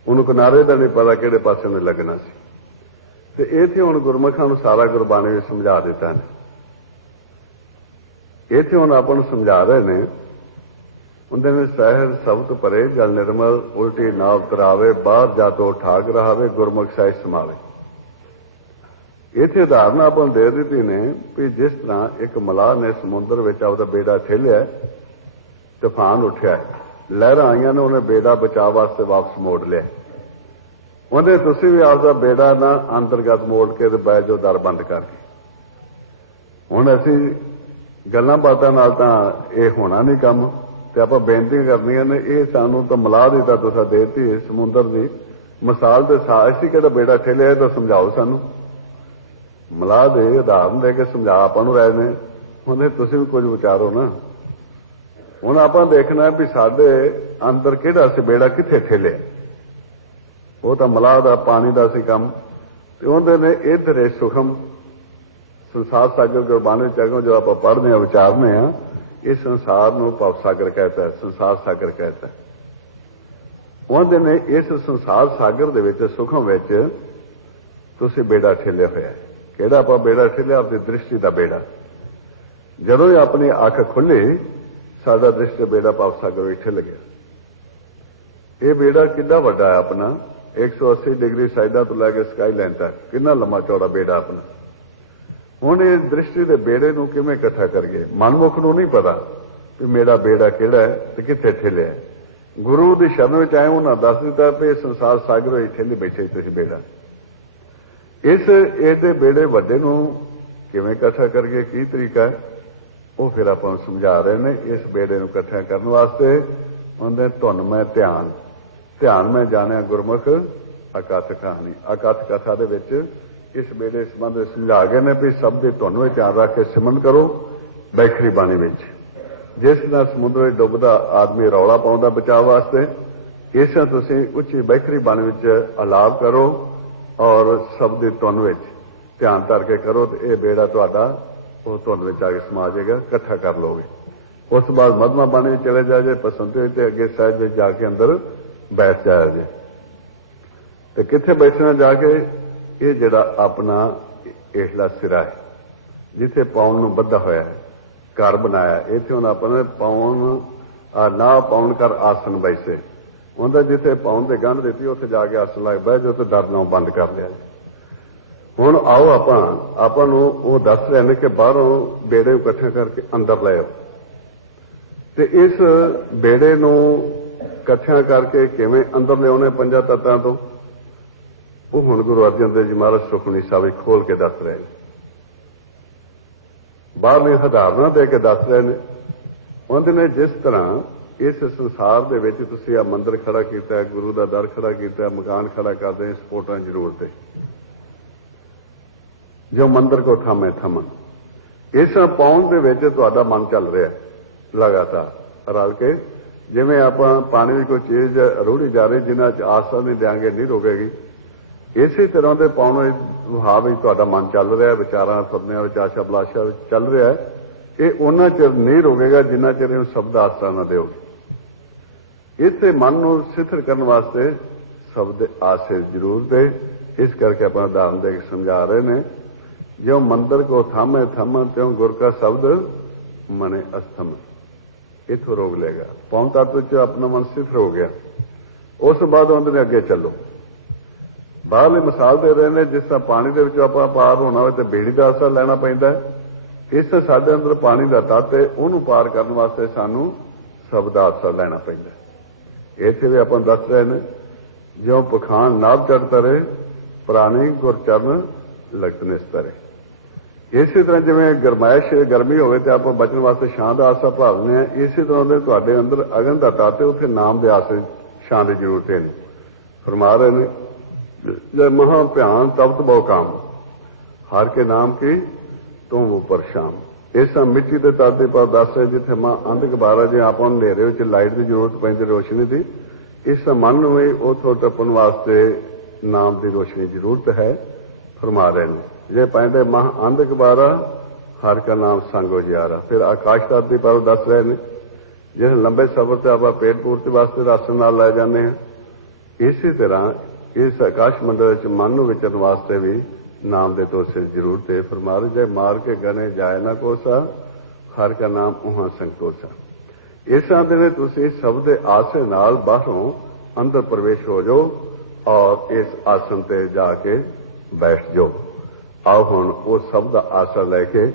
ਉਹਨੂੰ ਕਿਨਾਰੇ ਦਾ ਨਹੀਂ ਪਤਾ ਕਿਹੜੇ ਪਾਸੇ ਉਹਨੇ ਲੱਗਣਾ ਸੀ। ਤੇ ਇੱਥੇ ਹੁਣ ਗੁਰਮੁਖਾਂ ਨੂੰ ਸਾਰਾ ਗੁਰਬਾਣੀ ਵਿੱਚ ਸਮਝਾ ਦਿੱਤਾ ਨੇ। ਇੱਥੇ ਹੁਣ ਆਪਾਂ ਨੂੰ ਸਮਝਾ ਰਹੇ ਨੇ, ਉਹਦੇ ਨੇ ਸਹਿਰ ਸਬਦ ਭਰੇ ਜਲ ਨਿਰਮਲ ਉਲਟੀ ਨਾਵ ਤਰਾਵੇ ਬਾਹਰ ਜਾਤੋ ਠਾਗ ਰਹਾਵੇ ਗੁਰਮੁਖ ਸਾਹਿਬ ਸਮਾਵੇ। ਇੱਥੇ ਉਦਾਹਰਨ ਆਪਾਂ ਨੂੰ ਦੇ ਦਿੱਤੀ ਨੇ ਵੀ ਜਿਸ ਤਰ੍ਹਾਂ ਇੱਕ ਮਲਾਹ ਨੇ ਸਮੁੰਦਰ ਵਿੱਚ ਆਪਦਾ ਬੇੜਾ ਠੇਲਿਆ, ਤੂਫਾਨ ਉੱਠਿਆ, ਲਹਿਰਾਂ ਆਈਆਂ ਨੇ, ਉਹਨੇ ਬੇੜਾ ਬਚਾਅ ਵਾਸਤੇ ਵਾਪਸ ਮੋੜ ਲਿਆ। ਉਹਦੇ ਤੁਸੀਂ ਵੀ ਆਪਦਾ ਬੇੜਾ ਨਾ ਅੰਤਰਗਤ ਮੋੜ ਕੇ ਤੇ ਬਹਿ ਜਾਓ ਦਰ ਬੰਦ ਕਰਕੇ। ਹੁਣ ਅਸੀਂ ਗੱਲਾਂ ਬਾਤਾਂ ਨਾਲ ਤਾਂ ਇਹ ਹੋਣਾ ਨਹੀਂ ਕੰਮ, ਤੇ ਆਪਾਂ ਬੇਨਤੀ ਕਰਨੀਆਂ ਨੇ, ਇਹ ਸਾਨੂੰ ਤਾਂ ਮਲਾਹ ਦੀ ਤਾਂ ਤੁਸੀਂ ਦੇਤੀ ਸਮੁੰਦਰ ਦੀ ਮਿਸਾਲ ਤੇ ਅਸੀਂ ਕਿਹੜਾ ਬੇੜਾ ਠੇਲਿਆ, ਤਾਂ ਸਮਝਾਓ ਸਾਨੂੰ। ਮਲਾਹ ਦੇ ਉਦਾਹਰਨ ਦੇ ਕੇ ਸਮਝਾ ਆਪਾਂ ਨੂੰ ਰਹੇ ਨੇ, ਉਹਨੇ ਤੁਸੀਂ ਵੀ ਕੁਝ ਵਿਚਾਰੋ ਨਾ। ਹੁਣ ਆਪਾਂ ਦੇਖਣਾ ਵੀ ਸਾਡੇ ਅੰਦਰ ਕਿਹੜਾ ਸੀ ਬੇੜਾ, ਕਿੱਥੇ ਠੇਲਿਆ। ਉਹ ਤਾਂ ਮਲਾਹ ਦਾ ਪਾਣੀ ਦਾ ਸੀ ਕੰਮ, ਤੇ ਉਹਦੇ ਨੇ ਇਧਰ ਸੁਖਮ ਸੰਸਾਰ ਸਾਗਰ ਗੁਰਬਾਣੀ ਚ ਜੋ ਆਪਾਂ ਪੜ੍ਹਦੇ ਹਾਂ ਵਿਚਾਰਨੇ ਆ, ਇਸ ਸੰਸਾਰ ਨੂੰ ਭਵ ਸਾਗਰ कहता ਹੈ, ਸੰਸਾਰ ਸਾਗਰ कहता ਹੈ। ਉਹਦੇ ਨੇ ਇਸ ਸੰਸਾਰ ਸਾਗਰ ਦੇ ਵਿੱਚ ਸੁਖਮ ਵਿੱਚ ਤੁਸੀਂ ਬੇੜਾ ਠੇਲਿਆ ਹੋਇਆ। ਕਿਹੜਾ ਆਪਾਂ ਬੇੜਾ ਠੇਲਿਆ? ਆਪਣੀ ਦ੍ਰਿਸ਼ਟੀ ਦਾ ਬੇੜਾ। ਜਦੋਂ ਹੀ ਆਪਣੀ ਅੱਖ ਖੁੱਲੀ ਸਾਡਾ ਦ੍ਰਿਸ਼ਟੀ ਬੇੜਾ ਭਵ ਸਾਗਰ ਵਿੱਚ ਠਿਲ ਗਿਆ। ਇਹ ਬੇੜਾ ਕਿੰਨਾ ਵੱਡਾ ਹੈ ਆਪਣਾ, 180 ਡਿਗਰੀ ਸਾਈਡਾਂ ਤੋਂ ਲੈ ਕੇ ਸਕਾਈ ਲਾਈਨ ਤੱਕ ਕਿੰਨਾ ਲੰਮਾ ਚੌੜਾ ਬੇੜਾ ਆਪਣਾ। ਹੁਣ ਇਹ ਦ੍ਰਿਸ਼ਟੀ ਦੇ ਬੇੜੇ ਨੂੰ ਕਿਵੇਂ ਇਕੱਠਾ ਕਰੀਏ? ਮਨਮੁਖ ਨੂੰ ਨਹੀਂ ਪਤਾ ਵੀ ਮੇਰਾ ਬੇੜਾ ਕਿਹੜਾ ਹੈ ਤੇ ਕਿੱਥੇ ਠੇਲਿਆ। ਗੁਰੂ ਦੀ ਸ਼ਰਨ ਵਿੱਚ ਆਏ, ਉਹਨਾਂ ਦੱਸ ਦਿੱਤਾ ਵੀ ਸੰਸਾਰ ਸਾਗਰ ਵਿੱਚ ਠੇਲੇ ਬੈਠੇ ਤੁਸੀਂ ਬੇੜਾ। ਇਹਦੇ ਬੇੜੇ ਵੱਡੇ ਨੂੰ ਕਿਵੇਂ ਇਕੱਠਾ ਕਰੀਏ, ਕੀ ਤਰੀਕਾ ਹੈ, ਉਹ ਫਿਰ ਆਪਾਂ ਨੂੰ ਸਮਝਾ ਰਹੇ ਨੇ। ਇਸ ਬੇੜੇ ਨੂੰ ਇਕੱਠਾ ਕਰਨ ਵਾਸਤੇ ਉਹਦੇ ਧੁਨ ਮੈਂ ਧਿਆਨ ਮੈਂ ਜਾਣਿਆ ਗੁਰਮੁਖ ਅਕਥ ਕਹਾਣੀ। ਅਕਥ ਕਥਾ ਦੇ ਵਿੱਚ ਇਸ ਬੇੜੇ ਸੰਬੰਧ ਵਿੱਚ ਸਮਝਾ ਗਏ ਨੇ ਵੀ ਸਭ ਦੇ ਧੁਨ ਵਿੱਚ ਧਿਆਨ ਰੱਖ ਕੇ ਸਿਮਰਨ ਕਰੋ ਬੈਖਰੀ ਬਾਣੀ ਵਿੱਚ। ਜਿਸ ਨਾਲ ਸਮੁੰਦਰ ਵਿੱਚ ਡੁੱਬਦਾ ਆਦਮੀ ਰੌਲਾ ਪਾਉਂਦਾ ਬਚਾਅ ਵਾਸਤੇ, ਇਸ ਤਰ੍ਹਾਂ ਤੁਸੀਂ ਉੱਚੀ ਬੈਖਰੀ ਬਾਣੀ ਵਿੱਚ ਅਲਾਪ ਕਰੋ ਔਰ ਸਭ ਦੇ ਧੁਨ ਵਿੱਚ ਧਿਆਨ ਧਰ ਕੇ ਕਰੋ, ਤੇ ਇਹ ਬੇੜਾ ਤੁਹਾਡਾ ਉਹ ਧੁਨ ਵਿੱਚ ਆ ਕੇ ਸਮਾ ਜਾਏਗਾ, ਇਕੱਠਾ ਕਰ ਲਓਗੇ। ਉਸ ਤੋਂ ਬਾਅਦ ਮਧਮਾ ਬਾਣੀ ਵਿੱਚ ਚਲੇ ਜਾਏ, ਪਸੰਤੇ ਤੇ ਅੱਗੇ ਸਾਹਿਬ ਵਿੱਚ ਜਾ ਕੇ ਅੰਦਰ ਬੈਠ ਜਾਇਆ ਜੇ। ਤੇ ਕਿੱਥੇ ਬੈਠਣਾ ਜਾ ਕੇ? ਇਹ ਜਿਹੜਾ ਆਪਣਾ ਇਹਲਾ ਸਿਰਾ ਹੈ ਜਿੱਥੇ ਪਾਉਣ ਨੂੰ ਬੱਧਾ ਹੋਇਆ ਹੈ, ਘਰ ਬਣਾਇਆ, ਇੱਥੇ ਹੁਣ ਆਪਾਂ ਨੇ ਪਾਉਣ ਨਾ ਪਾਉਣ ਕਰ ਆਸਨ ਬੈਸੇ। ਉਹਦਾ ਜਿੱਥੇ ਪਾਉਣ ਦੇ ਗੰਢ ਦਿੱਤੀ ਉੱਥੇ ਜਾ ਕੇ ਆਸਨ ਲੱਗ ਬਹਿ ਜਾਓ ਤੇ ਦਰ ਨੂੰ ਬੰਦ ਕਰ ਲਿਆ। ਹੁਣ ਆਓ ਆਪਾਂ ਨੂੰ ਉਹ ਦੱਸ ਰਹੇ ਨੇ ਕਿ ਬਾਹਰੋਂ ਬੇੜੇ ਇਕੱਠੇ ਕਰਕੇ ਅੰਦਰ ਲੈ ਆਓ। ਤੇ ਇਸ ਬੇੜੇ ਨੂੰ ਇਕੱਠਿਆਂ ਕਰਕੇ ਕਿਵੇਂ ਅੰਦਰ ਲਿਆਉਣੇ ਪੰਜਾਂ ਤੱਤਾਂ ਤੋਂ, ਉਹ ਹੁਣ ਗੁਰੂ ਅਰਜਨ ਦੇਵ ਜੀ ਮਹਾਰਾਜ ਸੁਖਮਨੀ ਸਾਹਿਬ ਵਿੱਚ ਖੋਲ ਕੇ ਦੱਸ ਰਹੇ ਨੇ। ਬਾਹਰਲੇ ਉਦਾਹਰਨਾਂ ਦੇ ਕੇ ਦੱਸ ਰਹੇ ਨੇ। ਉਹਦੇ ਨੇ ਜਿਸ ਤਰ੍ਹਾਂ ਇਸ ਸੰਸਾਰ ਦੇ ਵਿੱਚ ਤੁਸੀਂ ਆ ਮੰਦਿਰ ਖੜਾ ਕੀਤਾ, ਗੁਰੂ ਦਾ ਦਰ ਖੜਾ ਕੀਤਾ, ਮਕਾਨ ਖੜਾ ਕਰਦੇ, ਸਪੋਰਟਾਂ ਦੀ ਜ਼ਰੂਰਤ ਹੈ। ਜੋ ਮੰਦਿਰ ਕੋ ਥਾਮੇ ਥਮਨ, ਇਸ ਪਾਉਣ ਦੇ ਵਿੱਚ ਤੁਹਾਡਾ ਮਨ ਚੱਲ ਰਿਹਾ ਲਗਾਤਾਰ ਰਲ ਕੇ। ਜਿਵੇਂ ਆਪਾਂ ਪਾਣੀ ਵਿੱਚ ਕੋਈ ਚੀਜ਼ ਰੋੜੀ ਜਾ ਰਹੀ ਜਿੰਨਾ ਚ ਆਸਾ ਨਹੀਂ ਦਿਆਂਗੇ ਨਹੀਂ ਰੋਕੇਗੀ, ਇਸੇ ਤਰ੍ਹਾਂ ਦੇ ਪਾਉਣ ਵਹਾਅ ਵਿੱਚ ਤੁਹਾਡਾ ਮਨ ਚੱਲ ਰਿਹਾ, ਵਿਚਾਰਾਂ ਸੁਪਨਿਆਂ ਵਿੱਚ ਆਸ਼ਾ ਬਲਾਸ਼ਾ ਵਿੱਚ ਚੱਲ ਰਿਹਾ। ਇਹ ਉਹਨਾਂ ਚਿਰ ਨਹੀਂ ਰੋਕੇਗਾ ਜਿੰਨਾ ਚਿਰ ਇਹਨੂੰ ਸ਼ਬਦ ਆਸਰਾ ਨਾ ਦਿਓਗੇ। ਇਸੇ ਮਨ ਨੂੰ ਸਿੱਥਰ ਕਰਨ ਵਾਸਤੇ ਸ਼ਬਦ ਆਸੇ ਜ਼ਰੂਰ ਦੇ। ਇਸ ਕਰਕੇ ਆਪਣਾ ਉਦਾਹਰਨ ਦੇ ਕੇ ਸਮਝਾ ਰਹੇ ਨੇ, ਜੋ ਮੰਦਰ ਕੋ ਥਾਮੇ ਥਮਨ ਤਿਉ ਗੁਰ ਕਾ ਸ਼ਬਦ ਮਨੇ ਅਸਥਮ। ਇੱਥੋਂ ਰੋਕ ਲੇਗਾ। ਪੌਣ ਤੱਤ ਵਿੱਚ ਆਪਣਾ ਮਨ ਸਿੱਥਰ ਹੋ ਗਿਆ। ਉਸ ਤੋਂ ਬਾਅਦ ਉਹਦੇ ਅੱਗੇ ਚੱਲੋ। ਬਾਹਰਲੀ ਮਿਸਾਲ ਦੇ ਰਹੇ ਨੇ, ਜਿਸ ਤਰ੍ਹਾਂ ਪਾਣੀ ਦੇ ਵਿੱਚੋਂ ਆਪਾਂ ਪਾਰ ਹੋਣਾ ਹੋਵੇ ਤੇ ਬੇੜੀ ਦਾ ਆਸਰਾ ਲੈਣਾ ਪੈਂਦਾ, ਇਸ ਸਾਡੇ ਅੰਦਰ ਪਾਣੀ ਦਾ ਤੱਤ ਹੈ, ਉਹਨੂੰ ਪਾਰ ਕਰਨ ਵਾਸਤੇ ਸਾਨੂੰ ਸ਼ਬਦ ਦਾ ਆਸਰਾ ਲੈਣਾ ਪੈਂਦਾ। ਇੱਥੇ ਵੀ ਆਪਾਂ ਦੱਸ ਰਹੇ ਨੇ, ਜਿਉਂ ਪਖਾਨ ਨਾਭ ਚੜ੍ਹ ਤਰੇ ਪ੍ਰਾਣੀ ਗੁਰਚਰਨ ਲਗਤ ਨਿਸਤਰੇ। ਇਸੇ ਤਰ੍ਹਾਂ ਜਿਵੇਂ ਗਰਮਾਇਸ਼ ਗਰਮੀ ਹੋਵੇ ਤੇ ਆਪਾਂ ਬਚਣ ਵਾਸਤੇ ਛਾਂ ਦਾ ਆਸਰਾ ਭਾਲਦੇ ਹਾਂ, ਇਸੇ ਤਰ੍ਹਾਂ ਦੇ ਤੁਹਾਡੇ ਅੰਦਰ ਅਗਨ ਦਾ ਤੱਤ ਹੈ, ਉੱਥੇ ਨਾਮ ਦੇ ਆਸਰੇ ਛਾਂ ਦੀ ਜ਼ਰੂਰਤ ਹੈ। ਫਰਮਾ ਰਹੇ ਨੇ, जय महा भयान तप्त बहु काम हर के नाम की तुम ऊपर शाम। इस मिट्टी के तरते पर दस रहे जिथे मां अंध बारा जे आप अंधेरे लाइट की जरूरत पैंती रोशनी की, इस मन में उथों टप्पन वास्ते नाम की रोशनी की जरूरत है। फरमा रहे हैं, जे पैंते महा अंध बारा हर का नाम संगो जियारा। फिर आकाश धरती पर दस रहे हैं, जिस लंबे सफर से आप पेट पूर्ति वास्ते राशन नाल लै जाते हैं, इसी तरह इस आकाश मंडल मन नूं विचरण वास्ते भी नाम दे तोसे जरूरत है। फरमार जय मार के गने जाए ना कोसा हर का नाम उहां संकोसा। इस आंदे ने तुसी सब दे आसरे नाल बाहरों अंदर प्रवेश हो जाओ और इस आसन ते जाके बैठ जाओ। आओ हुण वो सब दा आसरा लैके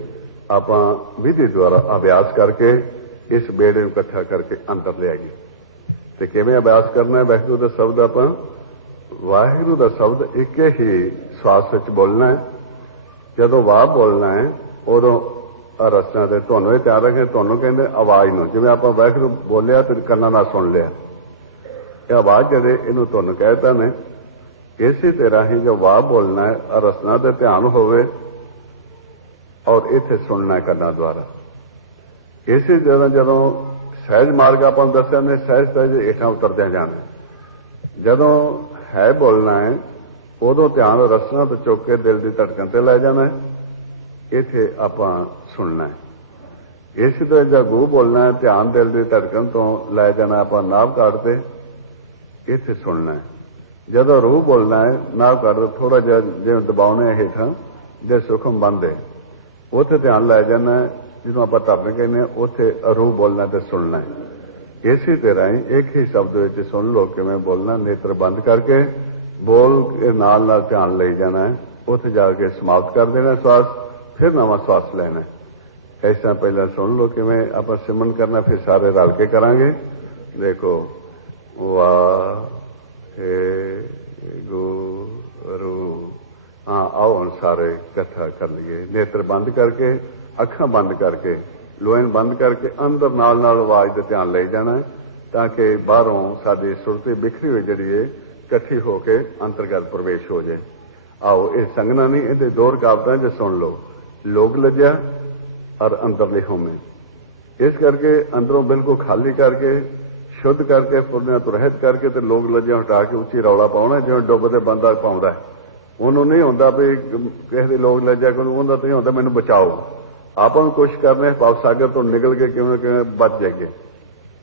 आपां विधि द्वारा अभ्यास करके इस बेड़े नूं इकट्ठा करके अंदर ले आईए। ते किवें अभ्यास करना है? वाहिगुरू दा शब्द आपां वाहिगुरू का शब्द एक ही श्वास विच बोलना है। जदों वाह बोलना है उदों रसना दे तुहानूं ये ध्यान रखें, तुहानूं कहंदे आवाज़ नूं, जिवें आपां वाहिगुरू बोलिया ते कन्नां नाल सुन लिया, ये आवाज़ जिहड़े इहनूं तुहानूं कहता ने, इसी तरह ही जो वाह बोलना है रसना ते ध्यान होवे और इत्थे सुनना है कन्नां द्वारा। इसी तरह जदों सहज मार्ग आपां दस्सिया ने, सहज सहज हेठां उतरदे जाना, जदों है बोलना है उदों ध्यान रसना तो चुक के दिल की धड़कन से लै जाना है, इत्थे आपां सुनना है। इस तरह जब गूह बोलना है ध्यान दिल की धड़कन तो लै जाना आपां नाभ काटते, इत्थे सुनना है। जदों रूह बोलना है नाभ काटते थोड़ा जिहा जिवें दबाउने हेठां जे सुखम बंद है, उत्थे ध्यान लै जाना है, जिन्हों आपां धरन कहने उत्थे रूह बोलना ते सुनना है। इसी तरह ही एक ही शब्द विच सुन लो किवें बोलना, नेत्र बंद करके बोल के नाल नाल ध्यान ले जाना है, उत्थे जाके समाप्त कर देना श्वास, फिर नवा श्वास लेना है। इस तरह पहले सुन लो किवें आपां सिमरन करना, फिर सारे रल के करांगे। देखो, वाहिगुरू। हाँ, आओ हम सारे इकट्ठा कर लिए, नेत्र बंद करके अखां बंद करके लोहन बंद करके अंदर नाल नाल आवाज दे ध्यान ले जाना है, ताकि बाहरों साडी सुरती बिखरी हुई जिहड़ी है इकट्ठी होके अंतर्गत प्रवेश हो जाए। आओ ये संगना नहीं, ये दो रुकावटां जो सुन लो, लोक लज्जा और अंदरली होमे। इस करके अंदरों बिल्कुल खाली करके शुद्ध करके फुरनियां तो रहत करके तो लोक लज्जा हटा के उच्ची रौला पाउणा, जिवें डुबदे बंदा पाउंदा है। उन्होंने नहीं होंदा भी किसी दी लोक लज्जा कोई उन्होंने तो नहीं होंदा मैनूं बचाओ। आप कोशिश करने भाव सागर तो निकल के किवें किवें बच जाइए।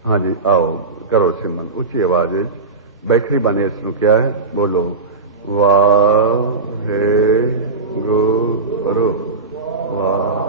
हाँ जी, आओ करो सिमरन उच्ची आवाज बैखरी बने। इसनूं क्या है? बोलो, वाहिगुरू वाहिगुरू।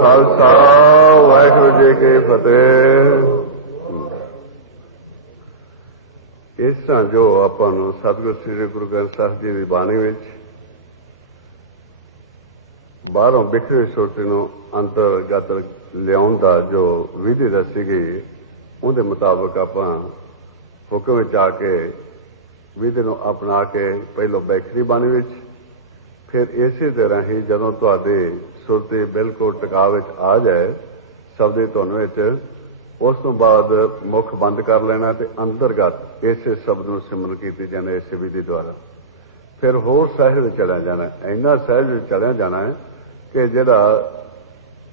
खालसा वाहिगुरू जी की फतेह। इस तरह जो ਆਪਾਂ ਨੂੰ ਸਤਿਗੁਰੂ ਸ੍ਰੀ ਗੁਰੂ ਗ੍ਰੰਥ ਸਾਹਿਬ ਜੀ ਦੀ ਬਾਣੀ ਵਿੱਚ ਬਾਹਰੋਂ ਬਿਖਰੀ ਸੁਰਤੀ ਨੂੰ ਅੰਤਰਗਤ ਲਿਆਉਣ ਦਾ ਜੋ ਵਿਧੀ ਦੱਸੀ ਗਈ, ਉਹਦੇ ਮੁਤਾਬਕ ਆਪਾਂ ਹੁਕਮ ਵਿੱਚ ਆ ਕੇ ਵਿਧੀ ਨੂੰ ਅਪਣਾ ਕੇ ਪਹਿਲੋਂ ਬਿਖਰੀ ਬਾਣੀ ਵਿੱਚ, ਫਿਰ ਇਸੇ ਤਰ੍ਹਾਂ ਹੀ ਜਦੋਂ ਤੁਹਾਡੀ ਸੁਰਤੀ ਬਿਲਕੁਲ ਟਿਕਾ ਵਿੱਚ ਆ ਜਾਏ ਸ਼ਬਦੀ ਧੁਨ ਵਿੱਚ, ਉਸ ਤੋਂ ਬਾਅਦ ਮੁੱਖ ਬੰਦ ਕਰ ਲੈਣਾ ਤੇ ਅੰਤਰਗਤ ਇਸੇ ਸ਼ਬਦ ਨੂੰ ਸਿਮਰਨ ਕੀਤੀ ਜਾਣਾ ਇਸੇ ਵਿਧੀ ਦੁਆਰਾ। ਫਿਰ ਹੋਰ ਸਹਿਜ ਵਿੱਚ ਚਲਿਆ ਜਾਣਾ, ਇੰਨਾ ਸਹਿਜ ਵਿੱਚ ਚਲਿਆ ਜਾਣਾ ਹੈ ਕਿ ਜਿਹੜਾ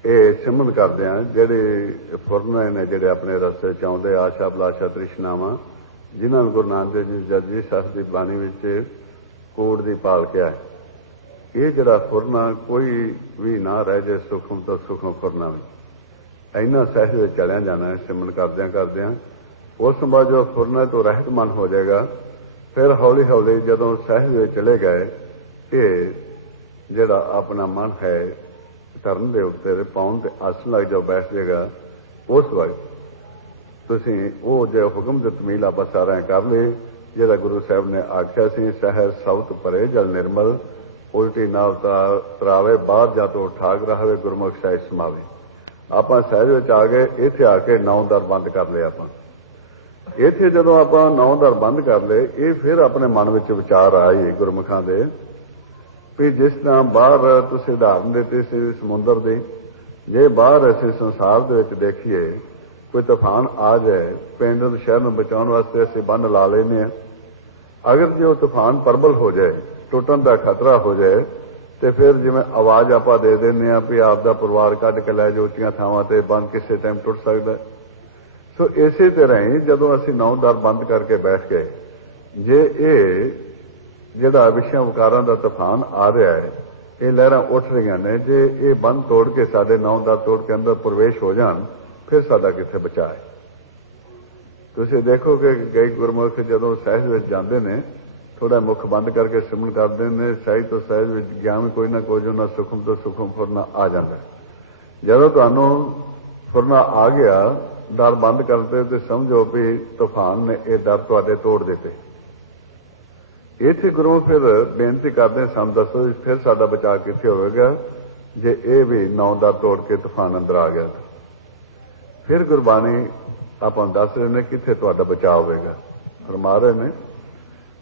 ਇਹ ਸਿਮਰਨ ਕਰਦੇ ਆ, ਜਿਹੜੇ ਫੁਰਨੇ ਨੇ ਜਿਹੜੇ ਆਪਣੇ ਰਸਤੇ ਚ ਆਉਂਦੇ, ਆਸ਼ਾ ਅਭਿਲਾਸ਼ਾ ਤ੍ਰਿਸ਼ਨਾਵਾਂ, ਜਿਨ੍ਹਾਂ ਨੂੰ ਗੁਰੂ ਨਾਨਕ ਦੇਵ ਜੀ ਜਪਜੀ ਸਾਹਿਬ ਦੀ ਬਾਣੀ ਵਿੱਚ ਕੋੜ ਦੀ ਪਾਲ ਕਿਹਾ, ਇਹ ਜਿਹੜਾ ਫੁਰਨਾ ਕੋਈ ਵੀ ਨਾ ਰਹਿ ਜੇ ਸੁਖਮ ਤੋਂ ਸੁਖਮ ਫੁਰਨਾ ਵੀ, ਇੰਨਾ ਸਹਿਜ ਵਿੱਚ ਚਲਿਆ ਜਾਣਾ ਹੈ ਸਿਮਰਨ ਕਰਦਿਆਂ ਕਰਦਿਆਂ। ਉਸ ਤੋਂ ਬਾਅਦ ਜੋ ਫੁਰਨੇ ਤੋਂ ਰਹਿਤ ਮਨ ਹੋ ਜਾਏਗਾ, ਫਿਰ ਹੌਲੀ ਹੌਲੀ ਜਦੋਂ ਸਹਿਜ ਵਿੱਚ ਚਲੇ ਗਏ, ਇਹ ਜਿਹੜਾ ਆਪਣਾ ਮਨ ਹੈ ਧਰਨ ਦੇ ਉੱਤੇ ਪਾਉਣ ਤੇ ਆਸਣ ਲੱਗ ਜਾਓ, ਬੈਠ ਜਾਏਗਾ। ਉਸ ਵਕਤ ਤੁਸੀਂ ਉਹ ਜੇ ਹੁਕਮ ਦੀ ਤਮੀਲ ਆਪਾਂ ਸਾਰਿਆਂ ਕਰ ਲਈ, ਜਿਹੜਾ ਗੁਰੂ ਸਾਹਿਬ ਨੇ ਆਖਿਆ ਸੀ, ਸਹਿਜ ਸਬਤ ਭਰੇ ਜਲ ਨਿਰਮਲ, ਉਲਟੀ ਨਾਵ ਤਰਾਵੇ ਬਾਹਰ ਜਾ ਤੋਂ ਠਾਕ ਰਹਾਵੇ, ਗੁਰਮੁਖ ਸਹਿਜ ਸਮਾਵੇ। ਆਪਾਂ ਸਹਿਜ ਵਿੱਚ ਆ ਗਏ, ਇੱਥੇ ਆ ਕੇ ਨੌ ਦਰ ਬੰਦ ਕਰ ਲਏ। ਆਪਾਂ ਇੱਥੇ ਜਦੋਂ ਆਪਾਂ ਨੌ ਦਰ ਬੰਦ ਕਰ ਲਏ, ਇਹ ਫਿਰ ਆਪਣੇ ਮਨ ਵਿੱਚ ਵਿਚਾਰ ਆਏ ਗੁਰਮੁਖਾਂ ਦੇ ਵੀ ਜਿਸ ਤਰ੍ਹਾਂ ਬਾਹਰ ਤੁਸੀਂ ਉਦਾਹਰਨ ਦਿੱਤੀ ਸੀ ਸਮੁੰਦਰ ਦੀ, ਜੇ ਬਾਹਰ ਅਸੀਂ ਸੰਸਾਰ ਦੇ ਵਿੱਚ ਦੇਖੀਏ ਕੋਈ ਤੂਫਾਨ ਆ ਜਾਏ, ਪਿੰਡ ਨੂੰ ਸ਼ਹਿਰ ਨੂੰ ਬਚਾਉਣ ਵਾਸਤੇ ਅਸੀਂ ਬੰਨ ਲਾ ਲੈਂਦੇ ਹਾਂ। ਅਗਰ ਜੇ ਉਹ ਤੂਫਾਨ ਪ੍ਰਬਲ ਹੋ ਜਾਏ, ਟੁੱਟਣ ਦਾ ਖਤਰਾ ਹੋ ਜਾਏ, ਤੇ ਫਿਰ ਜਿਵੇਂ ਆਵਾਜ਼ ਆਪਾਂ ਦੇ ਦਿੰਦੇ ਹਾਂ ਵੀ ਆਪ ਦਾ ਪਰਿਵਾਰ ਕੱਢ ਕੇ ਲੈ ਜਾਓ ਉੱਚੀਆਂ ਥਾਵਾਂ ਤੇ, ਬੰਦ ਕਿਸੇ ਟਾਈਮ ਟੁੱਟ ਸਕਦਾ। ਸੋ ਇਸੇ ਤਰ੍ਹਾਂ ਹੀ ਜਦੋਂ ਅਸੀਂ ਨੌ ਦਰ ਬੰਦ ਕਰਕੇ ਬੈਠ ਗਏ, ਜੇ ਇਹ ਜਿਹੜਾ ਵਿਸ਼ਾ ਵਿਕਾਰਾਂ ਦਾ ਤੂਫਾਨ ਆ ਰਿਹਾ ਹੈ, ਇਹ ਲਹਿਰਾਂ ਉੱਠ ਰਹੀਆਂ ਨੇ, ਜੇ ਇਹ ਬੰਦ ਤੋੜ ਕੇ ਸਾਡੇ ਨੌ ਦਰ ਤੋੜ ਕੇ ਅੰਦਰ ਪ੍ਰਵੇਸ਼ ਹੋ ਜਾਣ, ਫਿਰ ਸਾਡਾ ਕਿੱਥੇ ਬਚਾਅ ਹੈ। ਤੁਸੀਂ ਦੇਖੋ ਕਿ ਕਈ ਗੁਰਮੁਖ ਜਦੋਂ ਸਹਿਜ ਵਿੱਚ ਜਾਂਦੇ ਨੇ, ਥੋੜਾ ਮੁੱਖ ਬੰਦ ਕਰਕੇ ਸਿਮਰਨ ਕਰਦੇ ਨੇ, ਸਹਿਜ ਤੋਂ ਸਹਿਜ ਵਿੱਚ ਗਿਆ ਵੀ ਕੋਈ ਨਾ ਕੋਈ ਉਹਨਾਂ ਸੁਖਮ ਤੋਂ ਸੁਖਮ ਫੁਰਨਾ ਆ ਜਾਂਦਾ। ਜਦੋਂ ਤੁਹਾਨੂੰ ਫੁਰਨਾ ਆ ਗਿਆ, ਦਰ ਬੰਦ ਕਰਦੇ ਤੇ ਸਮਝੋ ਵੀ ਤੂਫਾਨ ਨੇ ਇਹ ਦਰ ਤੁਹਾਡੇ ਤੋੜ ਦਿੱਤੇ। ਇੱਥੇ ਗੁਰੂ ਫਿਰ ਬੇਨਤੀ ਕਰਦੇ ਸਾਨੂੰ ਦੱਸੋ ਫਿਰ ਸਾਡਾ ਬਚਾਅ ਕਿੱਥੇ ਹੋਵੇਗਾ ਜੇ ਇਹ ਵੀ ਨੌ ਦਰ ਤੋੜ ਕੇ ਤੂਫਾਨ ਅੰਦਰ ਆ ਗਿਆ। ਫਿਰ ਗੁਰਬਾਣੀ ਆਪਾਂ ਨੂੰ ਦੱਸ ਰਹੇ ਨੇ ਕਿੱਥੇ ਤੁਹਾਡਾ ਬਚਾਅ ਹੋਵੇਗਾ। ਫਰਮਾ ਰਹੇ ਨੇ,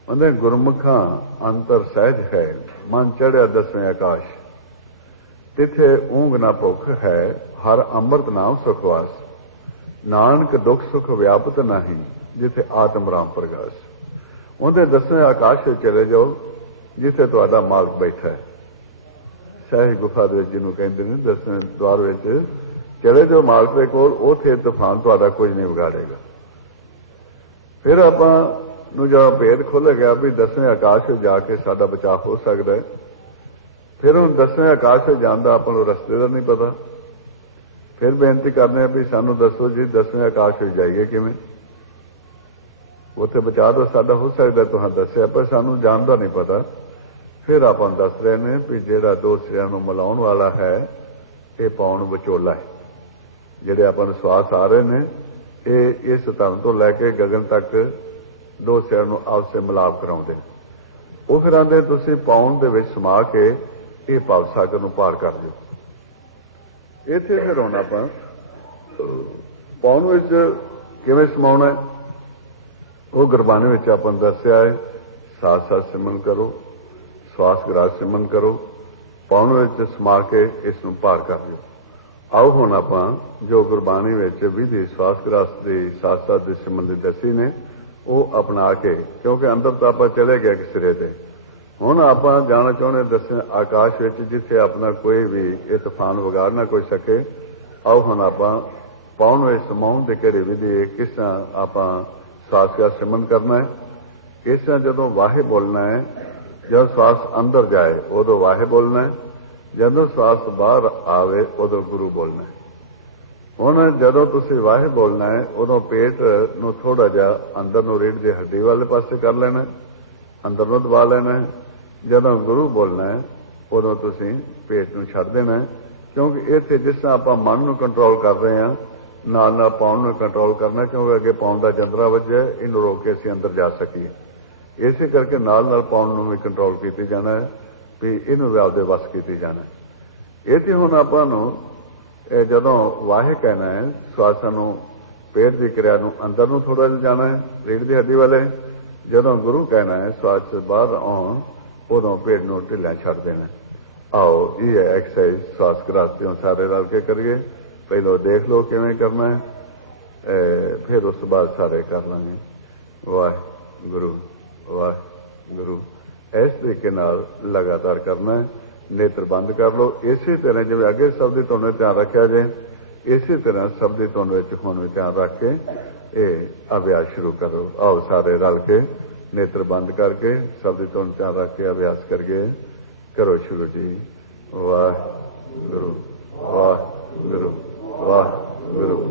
ਉਹਦੇ ਗੁਰਮੁਖਾਂ ਅੰਤਰ ਸਹਿਜ ਹੈ, ਮਨ ਚੜਿਆ ਦਸਵੇਂ ਆਕਾਸ਼, ਤਿੱਥੇ ਊਂਘ ਨਾ ਭੁੱਖ ਹੈ, ਹਰ ਅੰਮ੍ਰਿਤ ਨਾਮ ਸੁਖਵਾਸ, ਨਾਨਕ ਦੁੱਖ ਸੁਖ ਵਿਆਪਤ ਨਹੀਂ, ਜਿੱਥੇ ਆਤਮ ਰਾਮ ਪ੍ਰਗਾਸ। ਉਹਦੇ ਦਸਵੇਂ ਆਕਾਸ਼ ਵਿੱਚ ਚਲੇ ਜਾਓ ਜਿੱਥੇ ਤੁਹਾਡਾ ਮਾਲਕ ਬੈਠਾ ਹੈ। ਸਹਿਜ ਗੁਫਾ ਦੇ ਵਿੱਚ ਜਿਹਨੂੰ ਕਹਿੰਦੇ ਨੇ, ਦਸਵੇਂ ਦਵਾਰ ਵਿੱਚ ਚਲੇ ਜਾਓ ਮਾਲਕ ਦੇ ਕੋਲ, ਉੱਥੇ ਤੂਫਾਨ ਤੁਹਾਡਾ ਕੁਝ ਨਹੀਂ ਵਿਗਾੜੇਗਾ। ਫਿਰ ਆਪਾਂ ਨੂੰ ਜਦੋਂ ਭੇਦ ਖੁੱਲ੍ਹ ਗਿਆ ਵੀ ਦਸਵੇਂ ਆਕਾਸ਼ ਵਿੱਚ ਜਾ ਕੇ ਸਾਡਾ ਬਚਾਅ ਹੋ ਸਕਦਾ ਹੈ, ਫਿਰ ਹੁਣ ਦਸਵੇਂ ਆਕਾਸ਼ ਵਿੱਚ ਜਾਣ ਦਾ ਆਪਾਂ ਨੂੰ ਰਸਤੇ ਦਾ ਨਹੀਂ ਪਤਾ। ਫਿਰ ਬੇਨਤੀ ਕਰਦੇ ਆ ਵੀ ਸਾਨੂੰ ਦੱਸੋ ਜੀ ਦਸਵੇਂ ਆਕਾਸ਼ ਵਿੱਚ ਜਾਈਏ ਕਿਵੇਂ, ਉੱਥੇ ਬਚਾਅ ਤਾਂ ਸਾਡਾ ਹੋ ਸਕਦਾ, ਤੁਹਾਂ ਦੱਸਿਆ, ਪਰ ਸਾਨੂੰ ਜਾਣ ਦਾ ਨਹੀਂ ਪਤਾ। ਫਿਰ ਆਪਾਂ ਨੂੰ ਦੱਸ ਰਹੇ ਨੇ ਵੀ ਜਿਹੜਾ ਦੋ ਸਿਰਿਆਂ ਨੂੰ ਮਿਲਾਉਣ ਵਾਲਾ ਹੈ, ਇਹ ਪਾਉਣ ਵਿਚੋਲਾ ਹੈ। ਜਿਹੜੇ ਆਪਾਂ ਨੂੰ ਸਵਾਸ ਆ ਰਹੇ ਨੇ, ਇਹ ਇਸ ਧਰਮ ਤੋਂ ਲੈ ਕੇ ਗਗਨ ਤੱਕ ਦੋ ਸਿਰਿਆਂ ਨੂੰ ਆਪਸ ਵਿੱਚ ਮਿਲਾਪ ਕਰਾਉਂਦੇ। ਉਹ ਫਿਰ ਆਂਦੇ ਤੁਸੀਂ ਪਾਉਣ ਦੇ ਵਿੱਚ ਸਮਾ ਕੇ ਇਹ ਭਵ ਸਾਗਰ ਨੂੰ ਪਾਰ ਕਰ ਦਿਓ। ਇੱਥੇ ਫਿਰ ਹੁਣ ਆਪਾਂ ਪਾਉਣ ਵਿੱਚ ਕਿਵੇਂ ਸਮਾਉਣਾ ਹੈ, ਉਹ ਗੁਰਬਾਣੀ ਵਿੱਚ ਆਪਾਂ ਨੂੰ ਦੱਸਿਆ ਹੈ। ਸਾਥ ਸਾਥ ਸਿਮਰਨ ਕਰੋ, ਸਵਾਸ ਗ੍ਰਾਸ ਸਿਮਰਨ ਕਰੋ, ਪਾਉਣ ਵਿੱਚ ਸਮਾ ਕੇ ਇਸ ਨੂੰ ਪਾਰ ਕਰ ਦਿਓ। ਆਓ ਹੁਣ ਆਪਾਂ ਜੋ ਗੁਰਬਾਣੀ ਵਿੱਚ ਵਿਧੀ ਸਵਾਸ ਗ੍ਰਾਸ ਦੀ ਸਾਥ ਸਾਥ ਦੀ ਸਿਮਰਨ ਦੀ ਦੱਸੀ ਨੇ, ਉਹ ਅਪਣਾ ਕੇ, ਕਿਉਂਕਿ ਅੰਦਰ ਤਾਂ ਆਪਾਂ ਚਲੇ ਗਏ ਕਿਸੇ ਸਿਰੇ ਤੇ, ਹੁਣ ਆਪਾਂ ਜਾਣਾ ਚਾਹੁੰਦੇ ਦੱਸੇ ਆਕਾਸ਼ ਵਿੱਚ ਜਿੱਥੇ ਆਪਣਾ ਕੋਈ ਵੀ ਇਹ ਤੂਫਾਨ ਵਿਗਾੜ ਨਾ ਕੋਈ ਸਕੇ। ਆਓ ਹੁਣ ਆਪਾਂ ਪਾਉਣ ਵਿੱਚ ਸਮਾਉਣ ਦੇ ਕਿਹੜੀ ਵਿਧੀ, ਕਿਸ ਤਰ੍ਹਾਂ ਆਪਾਂ ਸਵਾਸ ਦਾ ਸਿਮਰਨ ਕਰਨਾ ਹੈ, ਕਿਸ ਤਰ੍ਹਾਂ ਜਦੋਂ ਵਾਹੇ ਬੋਲਣਾ ਹੈ, ਜਦੋਂ ਸਵਾਸ ਅੰਦਰ ਜਾਏ ਉਦੋਂ ਵਾਹੇ ਬੋਲਣਾ ਹੈ, ਜਦੋਂ ਸਵਾਸ ਬਾਹਰ ਆਵੇ ਉਦੋਂ ਗੁਰੂ ਬੋਲਣਾ ਹੈ। ਹੁਣ ਜਦੋਂ ਤੁਸੀਂ ਵਾਹੇ ਬੋਲਣਾ ਹੈ, ਉਦੋਂ ਪੇਟ ਨੂੰ ਥੋੜਾ ਜਿਹਾ ਅੰਦਰ ਨੂੰ ਰੀੜ੍ਹ ਦੀ ਹੱਡੀ ਵਾਲੇ ਪਾਸੇ ਕਰ ਲੈਣਾ, ਅੰਦਰ ਨੂੰ ਦਬਾ ਲੈਣਾ। ਜਦੋਂ ਗੁਰੂ ਬੋਲਣਾ ਹੈ, ਉਦੋਂ ਤੁਸੀਂ ਪੇਟ ਨੂੰ ਛੱਡ ਦੇਣਾ। क्योंकि इत्थे जिस तरह आपां मन नूं कंट्रोल कर रहे हैं, नाल नाल पाउण नूं कंट्रोल करना, क्योंकि अगे पाउण दा जंदरा वज्जिआ, इहनूं रोक के असीं अंदर जा सकीए। इसे करके नाल नाल पाउण नूं भी कंट्रोल कीती जाना है, भी इहनूं भी आपदे वस कीती जाना है। इत्थे हुण आपां नूं जदों वाहे कहना है, श्वासां नूं पेट की क्रिया नूं अंदर नूं थोड़ा जिहा जाना है, रीढ़ की हड्डी वाले। जदों गुरु कहना है श्वास बाहर आउण, उदों पेट नूं ढिल्ला छड्ड देना। आओ ये एक्सरसाइज श्वास ग्रहस्तियों सारे रल के करिए। पहलो देख लो किवें करना है, फिर उस बाद सारे कर लांगे। वाह गुरु वाह गुरु, इस तरीके नाल लगातार करना है। नेत्र बंद कर लो। इसी तरह जिवें अगे शब्द दी धुन ध्यान रखिया जाए, इसी तरह शब्द दी धुन विच हुण भी ध्यान रख के ये अभ्यास शुरू करो। आओ सारे रल के नेत्र बंद करके शब्द दी धुन ध्यान रख के अभ्यास करिए। करो शुरू जी। वाह गुरु वाह गुरु वाह गुरु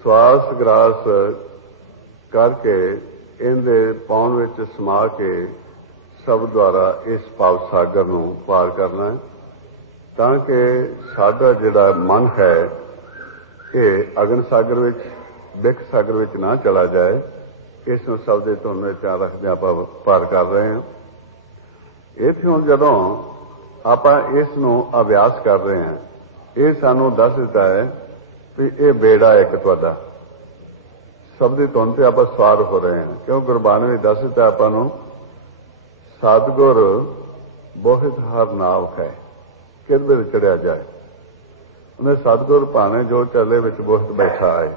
श्वास ग्रास करके इनके पाउण विच समा के सब द्वारा इस भाव सागर नूं पार करना है, ताकि साडा जिहड़ा मन है ये अगन सागर विच ਬਿਕ ਸਾਗਰ ਵਿੱਚ ਨਾ ਚਲਾ ਜਾਏ, ਇਸ ਨੂੰ ਸਭ ਦੇ ਧੁਨ ਵਿੱਚ ਰੱਖਦੇ ਆਪਾਂ ਪਾਰ ਕਰ ਰਹੇ ਹਾਂ। ਇੱਥੇ ਹੁਣ ਜਦੋਂ ਆਪਾਂ ਇਸ ਨੂੰ ਅਭਿਆਸ ਕਰ ਰਹੇ ਹਾਂ, ਇਹ ਸਾਨੂੰ ਦੱਸ ਦਿੱਤਾ ਹੈ ਵੀ ਇਹ ਬੇੜਾ ਇੱਕ ਤੁਹਾਡਾ ਸਭ ਦੀ ਧੁਨ ਤੇ ਆਪਾਂ ਸਵਾਰ ਹੋ ਰਹੇ ਹਾਂ। ਕਿਉਂ ਗੁਰਬਾਣੀ ਨੇ ਦੱਸ ਦਿੱਤਾ ਆਪਾਂ ਨੂੰ, ਸਤਿਗੁਰ ਬਹੁਤ ਹਰ ਨਾਵ ਹੈ ਕਿਦ ਵਿੱਚ ਚੜਿਆ ਜਾਏ। ਉਹਨੇ ਸਤਿਗੁਰ ਭਾਣੇ ਜੋ ਚੱਲੇ ਵਿੱਚ ਬਹੁਤ ਬੈਠਾ ਹੈ।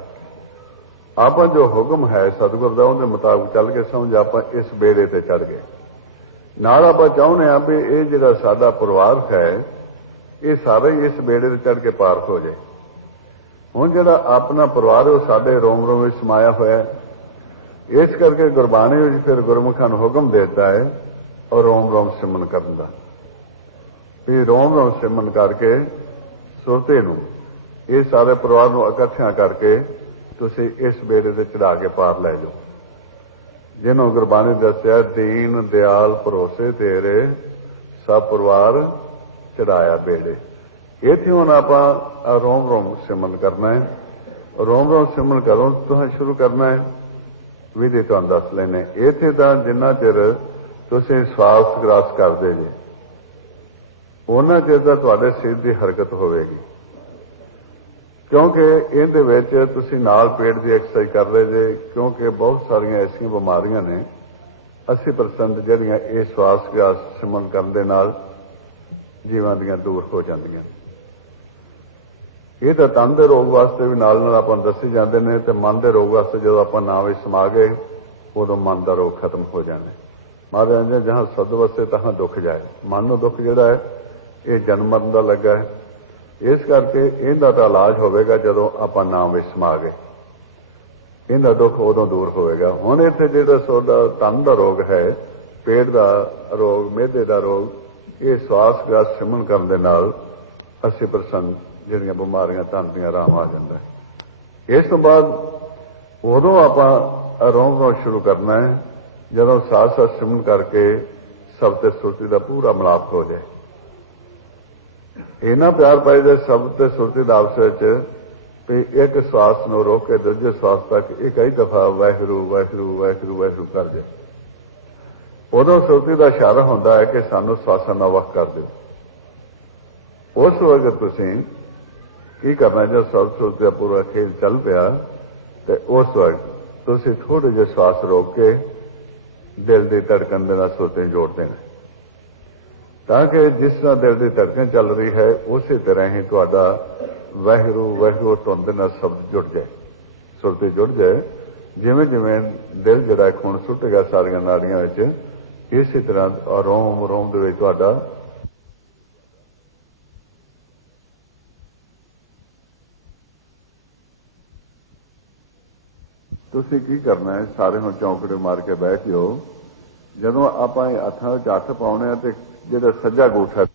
ਆਪਾਂ ਜੋ ਹੁਕਮ ਹੈ ਸਤਿਗੁਰ ਦਾ ਉਹਦੇ ਮੁਤਾਬਕ ਚੱਲ ਕੇ ਸਮਝ ਆਪਾਂ ਇਸ ਬੇੜੇ ਤੇ ਚੜ ਗਏ। ਨਾਲ ਆਪਾਂ ਚਾਹੁੰਦੇ ਹਾਂ ਵੀ ਇਹ ਜਿਹੜਾ ਸਾਡਾ ਪਰਿਵਾਰ ਹੈ ਇਹ ਸਾਰੇ ਇਸ ਬੇੜੇ ਤੇ ਚੜ ਕੇ ਪਾਰ ਹੋ ਜਾਏ। ਹੁਣ ਜਿਹੜਾ ਆਪਣਾ ਪਰਿਵਾਰ ਉਹ ਸਾਡੇ ਰੋਮ ਰੋਮ ਵਿੱਚ ਸਮਾਇਆ ਹੋਇਆ ਹੈ। ਇਸ ਕਰਕੇ ਗੁਰਬਾਣੀ ਵਿੱਚ ਫਿਰ ਗੁਰਮੁਖਾਂ ਨੂੰ ਹੁਕਮ ਦਿੱਤਾ ਹੈ ਔਰ ਰੋਮ ਰੋਮ ਸਿਮਰਨ ਕਰਨ ਦਾ, ਵੀ ਰੋਮ ਰੋਮ ਸਿਮਰਨ ਕਰਕੇ ਸੁਰਤੇ ਨੂੰ ਇਹ ਸਾਰੇ ਪਰਿਵਾਰ ਨੂੰ ਇਕੱਠਿਆਂ ਕਰਕੇ ਤੁਸੀਂ ਇਸ ਬੇੜੇ ਤੇ ਚੜਾ ਕੇ ਪਾਰ ਲੈ ਜਾਓ। ਜਿਹਨੂੰ ਗੁਰਬਾਣੀ ਦੱਸਿਆ, ਦੀਨ ਦਿਆਲ ਭਰੋਸੇ ਤੇਰੇ ਸਭ ਪਰਿਵਾਰ ਚੜਾਇਆ ਬੇੜੇ। ਇੱਥੇ ਹੁਣ ਆਪਾਂ ਰੋਮ ਰੋਮ ਸਿਮਰਨ ਕਰਨਾ ਹੈ। ਰੋਮ ਰੋਮ ਸਿਮਰਨ ਕਰੋ ਤੁਸੀਂ ਸ਼ੁਰੂ ਕਰਨਾ ਹੈ, ਵਿਧੀ ਤੁਹਾਨੂੰ ਦੱਸ ਲੈਣੇ। ਇੱਥੇ ਤਾਂ ਜਿੰਨਾ ਚਿਰ ਤੁਸੀਂ ਸਵਾਸ ਗ੍ਰਾਸ ਕਰਦੇ ਜੇ ਉਹਨਾਂ ਚਿਰ ਤਾਂ ਤੁਹਾਡੇ ਸਿਰ ਦੀ ਹਰਕਤ ਹੋਵੇਗੀ, ਕਿਉਂਕਿ ਇਹਦੇ ਵਿੱਚ ਤੁਸੀਂ ਨਾਲ ਪੇਟ ਦੀ ਐਕਸਰਸਾਈਜ਼ ਕਰ ਰਹੇ ਜੇ। ਕਿਉਂਕਿ ਬਹੁਤ ਸਾਰੀਆਂ ਐਸੀਆਂ ਬਿਮਾਰੀਆਂ ਨੇ 80% ਜਿਹੜੀਆਂ ਇਹ ਸਵਾਸ ਗ੍ਰਾਸ ਸਿਮਰਨ ਕਰਨ ਦੇ ਨਾਲ ਜੀਵਾਂ ਦੀਆਂ ਦੂਰ ਹੋ ਜਾਂਦੀਆਂ। ਇਹ ਤਾਂ ਤਨ ਦੇ ਰੋਗ ਵਾਸਤੇ ਵੀ ਨਾਲ ਨਾਲ ਆਪਾਂ ਨੂੰ ਦੱਸੇ ਜਾਂਦੇ ਨੇ, ਤੇ ਮਨ ਦੇ ਰੋਗ ਵਾਸਤੇ ਜਦੋਂ ਆਪਾਂ ਨਾਮ ਵਿੱਚ ਸਮਾ ਗਏ ਉਦੋਂ ਮਨ ਦਾ ਰੋਗ ਖਤਮ ਹੋ ਜਾਣਾ। ਮਹਾਰਾਜ ਨੇ ਜਹਾਂ ਸਦ ਵਸੇ ਤਹਾਂ ਦੁੱਖ ਜਾਏ। ਮਨ ਨੂੰ ਦੁੱਖ ਜਿਹੜਾ ਹੈ ਇਹ ਜਨਮ ਮਰਨ ਦਾ ਲੱਗਾ ਹੈ। ਇਸ ਕਰਕੇ ਇਹਦਾ ਤਾਂ ਇਲਾਜ ਹੋਵੇਗਾ ਜਦੋਂ ਆਪਾਂ ਨਾਮ ਵਿੱਚ ਸਮਾ ਗਏ। ਇਹਦਾ ਦੁੱਖ ਉਦੋਂ ਦੂਰ ਹੋਵੇਗਾ। ਹੁਣ ਇੱਥੇ ਜਿਹੜਾ ਤੁਹਾਡਾ ਤਨ ਦਾ ਰੋਗ ਹੈ, ਪੇਟ ਦਾ ਰੋਗ, ਮਿਹਦੇ ਦਾ ਰੋਗ, ਇਹ ਸਵਾਸ ਗ੍ਰਾਸ ਸਿਮਰਨ ਕਰਨ ਦੇ ਨਾਲ 80% ਜਿਹੜੀਆਂ ਬਿਮਾਰੀਆਂ ਤਨ ਦੀਆਂ ਆਰਾਮ ਆ ਜਾਂਦਾ ਹੈ। ਇਸ ਤੋਂ ਬਾਅਦ ਉਦੋਂ ਆਪਾਂ ਰੋਮ ਰੋਮ ਸ਼ੁਰੂ ਕਰਨਾ ਹੈ ਜਦੋਂ ਸਾਹ ਸਿਮਰਨ ਕਰਕੇ ਸਭ ਤੇ ਸੁਰਤੀ ਦਾ ਪੂਰਾ ਮਿਲਾਪ ਹੋ ਜਾਏ। ਇੰਨਾ ਪਿਆਰ ਪਾਈ ਜਾਏ ਸਭ ਤੇ ਸੁਰਤੀ ਦਾ ਆਪਸ ਵਿੱਚ ਵੀ ਇੱਕ ਸਵਾਸ ਨੂੰ ਰੋਕ ਕੇ ਦੂਜੇ ਸਵਾਸ ਤੱਕ ਇਹ ਕਈ ਦਫਾ ਵਾਹਿਗੁਰੂ ਵਾਹਿਗੁਰੂ ਵਾਹਿਗੁਰੂ ਵਾਹਿਗੁਰੂ ਕਰ ਜਾਏ। ਉਦੋਂ ਸੁਰਤੀ ਦਾ ਇਸ਼ਾਰਾ ਹੁੰਦਾ ਹੈ ਕਿ ਸਾਨੂੰ ਸਵਾਸਾਂ ਦਾ ਵਕਤ ਕਰ ਦਿਓ। ਉਸ ਵਕਤ ਤੁਸੀਂ ਕੀ ਕਰਨਾ, ਜਦ ਸਭ ਸੁਰਤੀ ਦਾ ਪੂਰਾ ਖੇਲ ਚੱਲ ਪਿਆ ਤੇ ਉਸ ਵਕਤ ਤੁਸੀਂ ਥੋੜੇ ਜਿਹੇ ਸਵਾਸ ਰੋਕ ਕੇ ਦਿਲ ਦੀ ਧੜਕਣ ਦੇ ਨਾਲ ਸੁਰਤੀ ਜੋੜ ਦੇਣਾ, ਤਾਂ ਕਿ ਜਿਸ ਤਰ੍ਹਾਂ ਦਿਲ ਦੀ ਧੜਕਣ ਚੱਲ ਰਹੀ ਹੈ ਉਸੇ ਤਰ੍ਹਾਂ ਹੀ ਤੁਹਾਡਾ ਵਾਹਿਗੁਰੂ ਵਾਹਿਗੁਰੂ ਧੁਨ ਦੇ ਨਾਲ ਸ਼ਬਦ ਜੁੜ ਜਾਏ, ਸੁਰਤੀ ਜੁੜ ਜਾਏ। ਜਿਵੇਂ ਜਿਵੇਂ ਦਿਲ ਜਿਹੜਾ ਖੂਨ ਸੁੱਟੇਗਾ ਸਾਰੀਆਂ ਨਾੜੀਆਂ ਵਿੱਚ, ਇਸੇ ਤਰ੍ਹਾਂ ਰੋਮ ਰੋਮ ਦੇ ਵਿੱਚ ਤੁਹਾਡਾ ਤੁਸੀਂ ਕੀ ਕਰਨਾ ਹੈ, ਸਾਰੇ ਨੂੰ ਚੌਂਕੜੇ ਮਾਰ ਕੇ ਬੈਠ ਜਾਓ। ਜਦੋਂ ਆਪਾਂ ਹੱਥਾਂ ਵਿੱਚ ਹੱਥ ਪਾਉਣੇ ਆ ਤੇ ਜਿਹੜਾ ਸੱਜਾ ਅੰਗੂਠਾ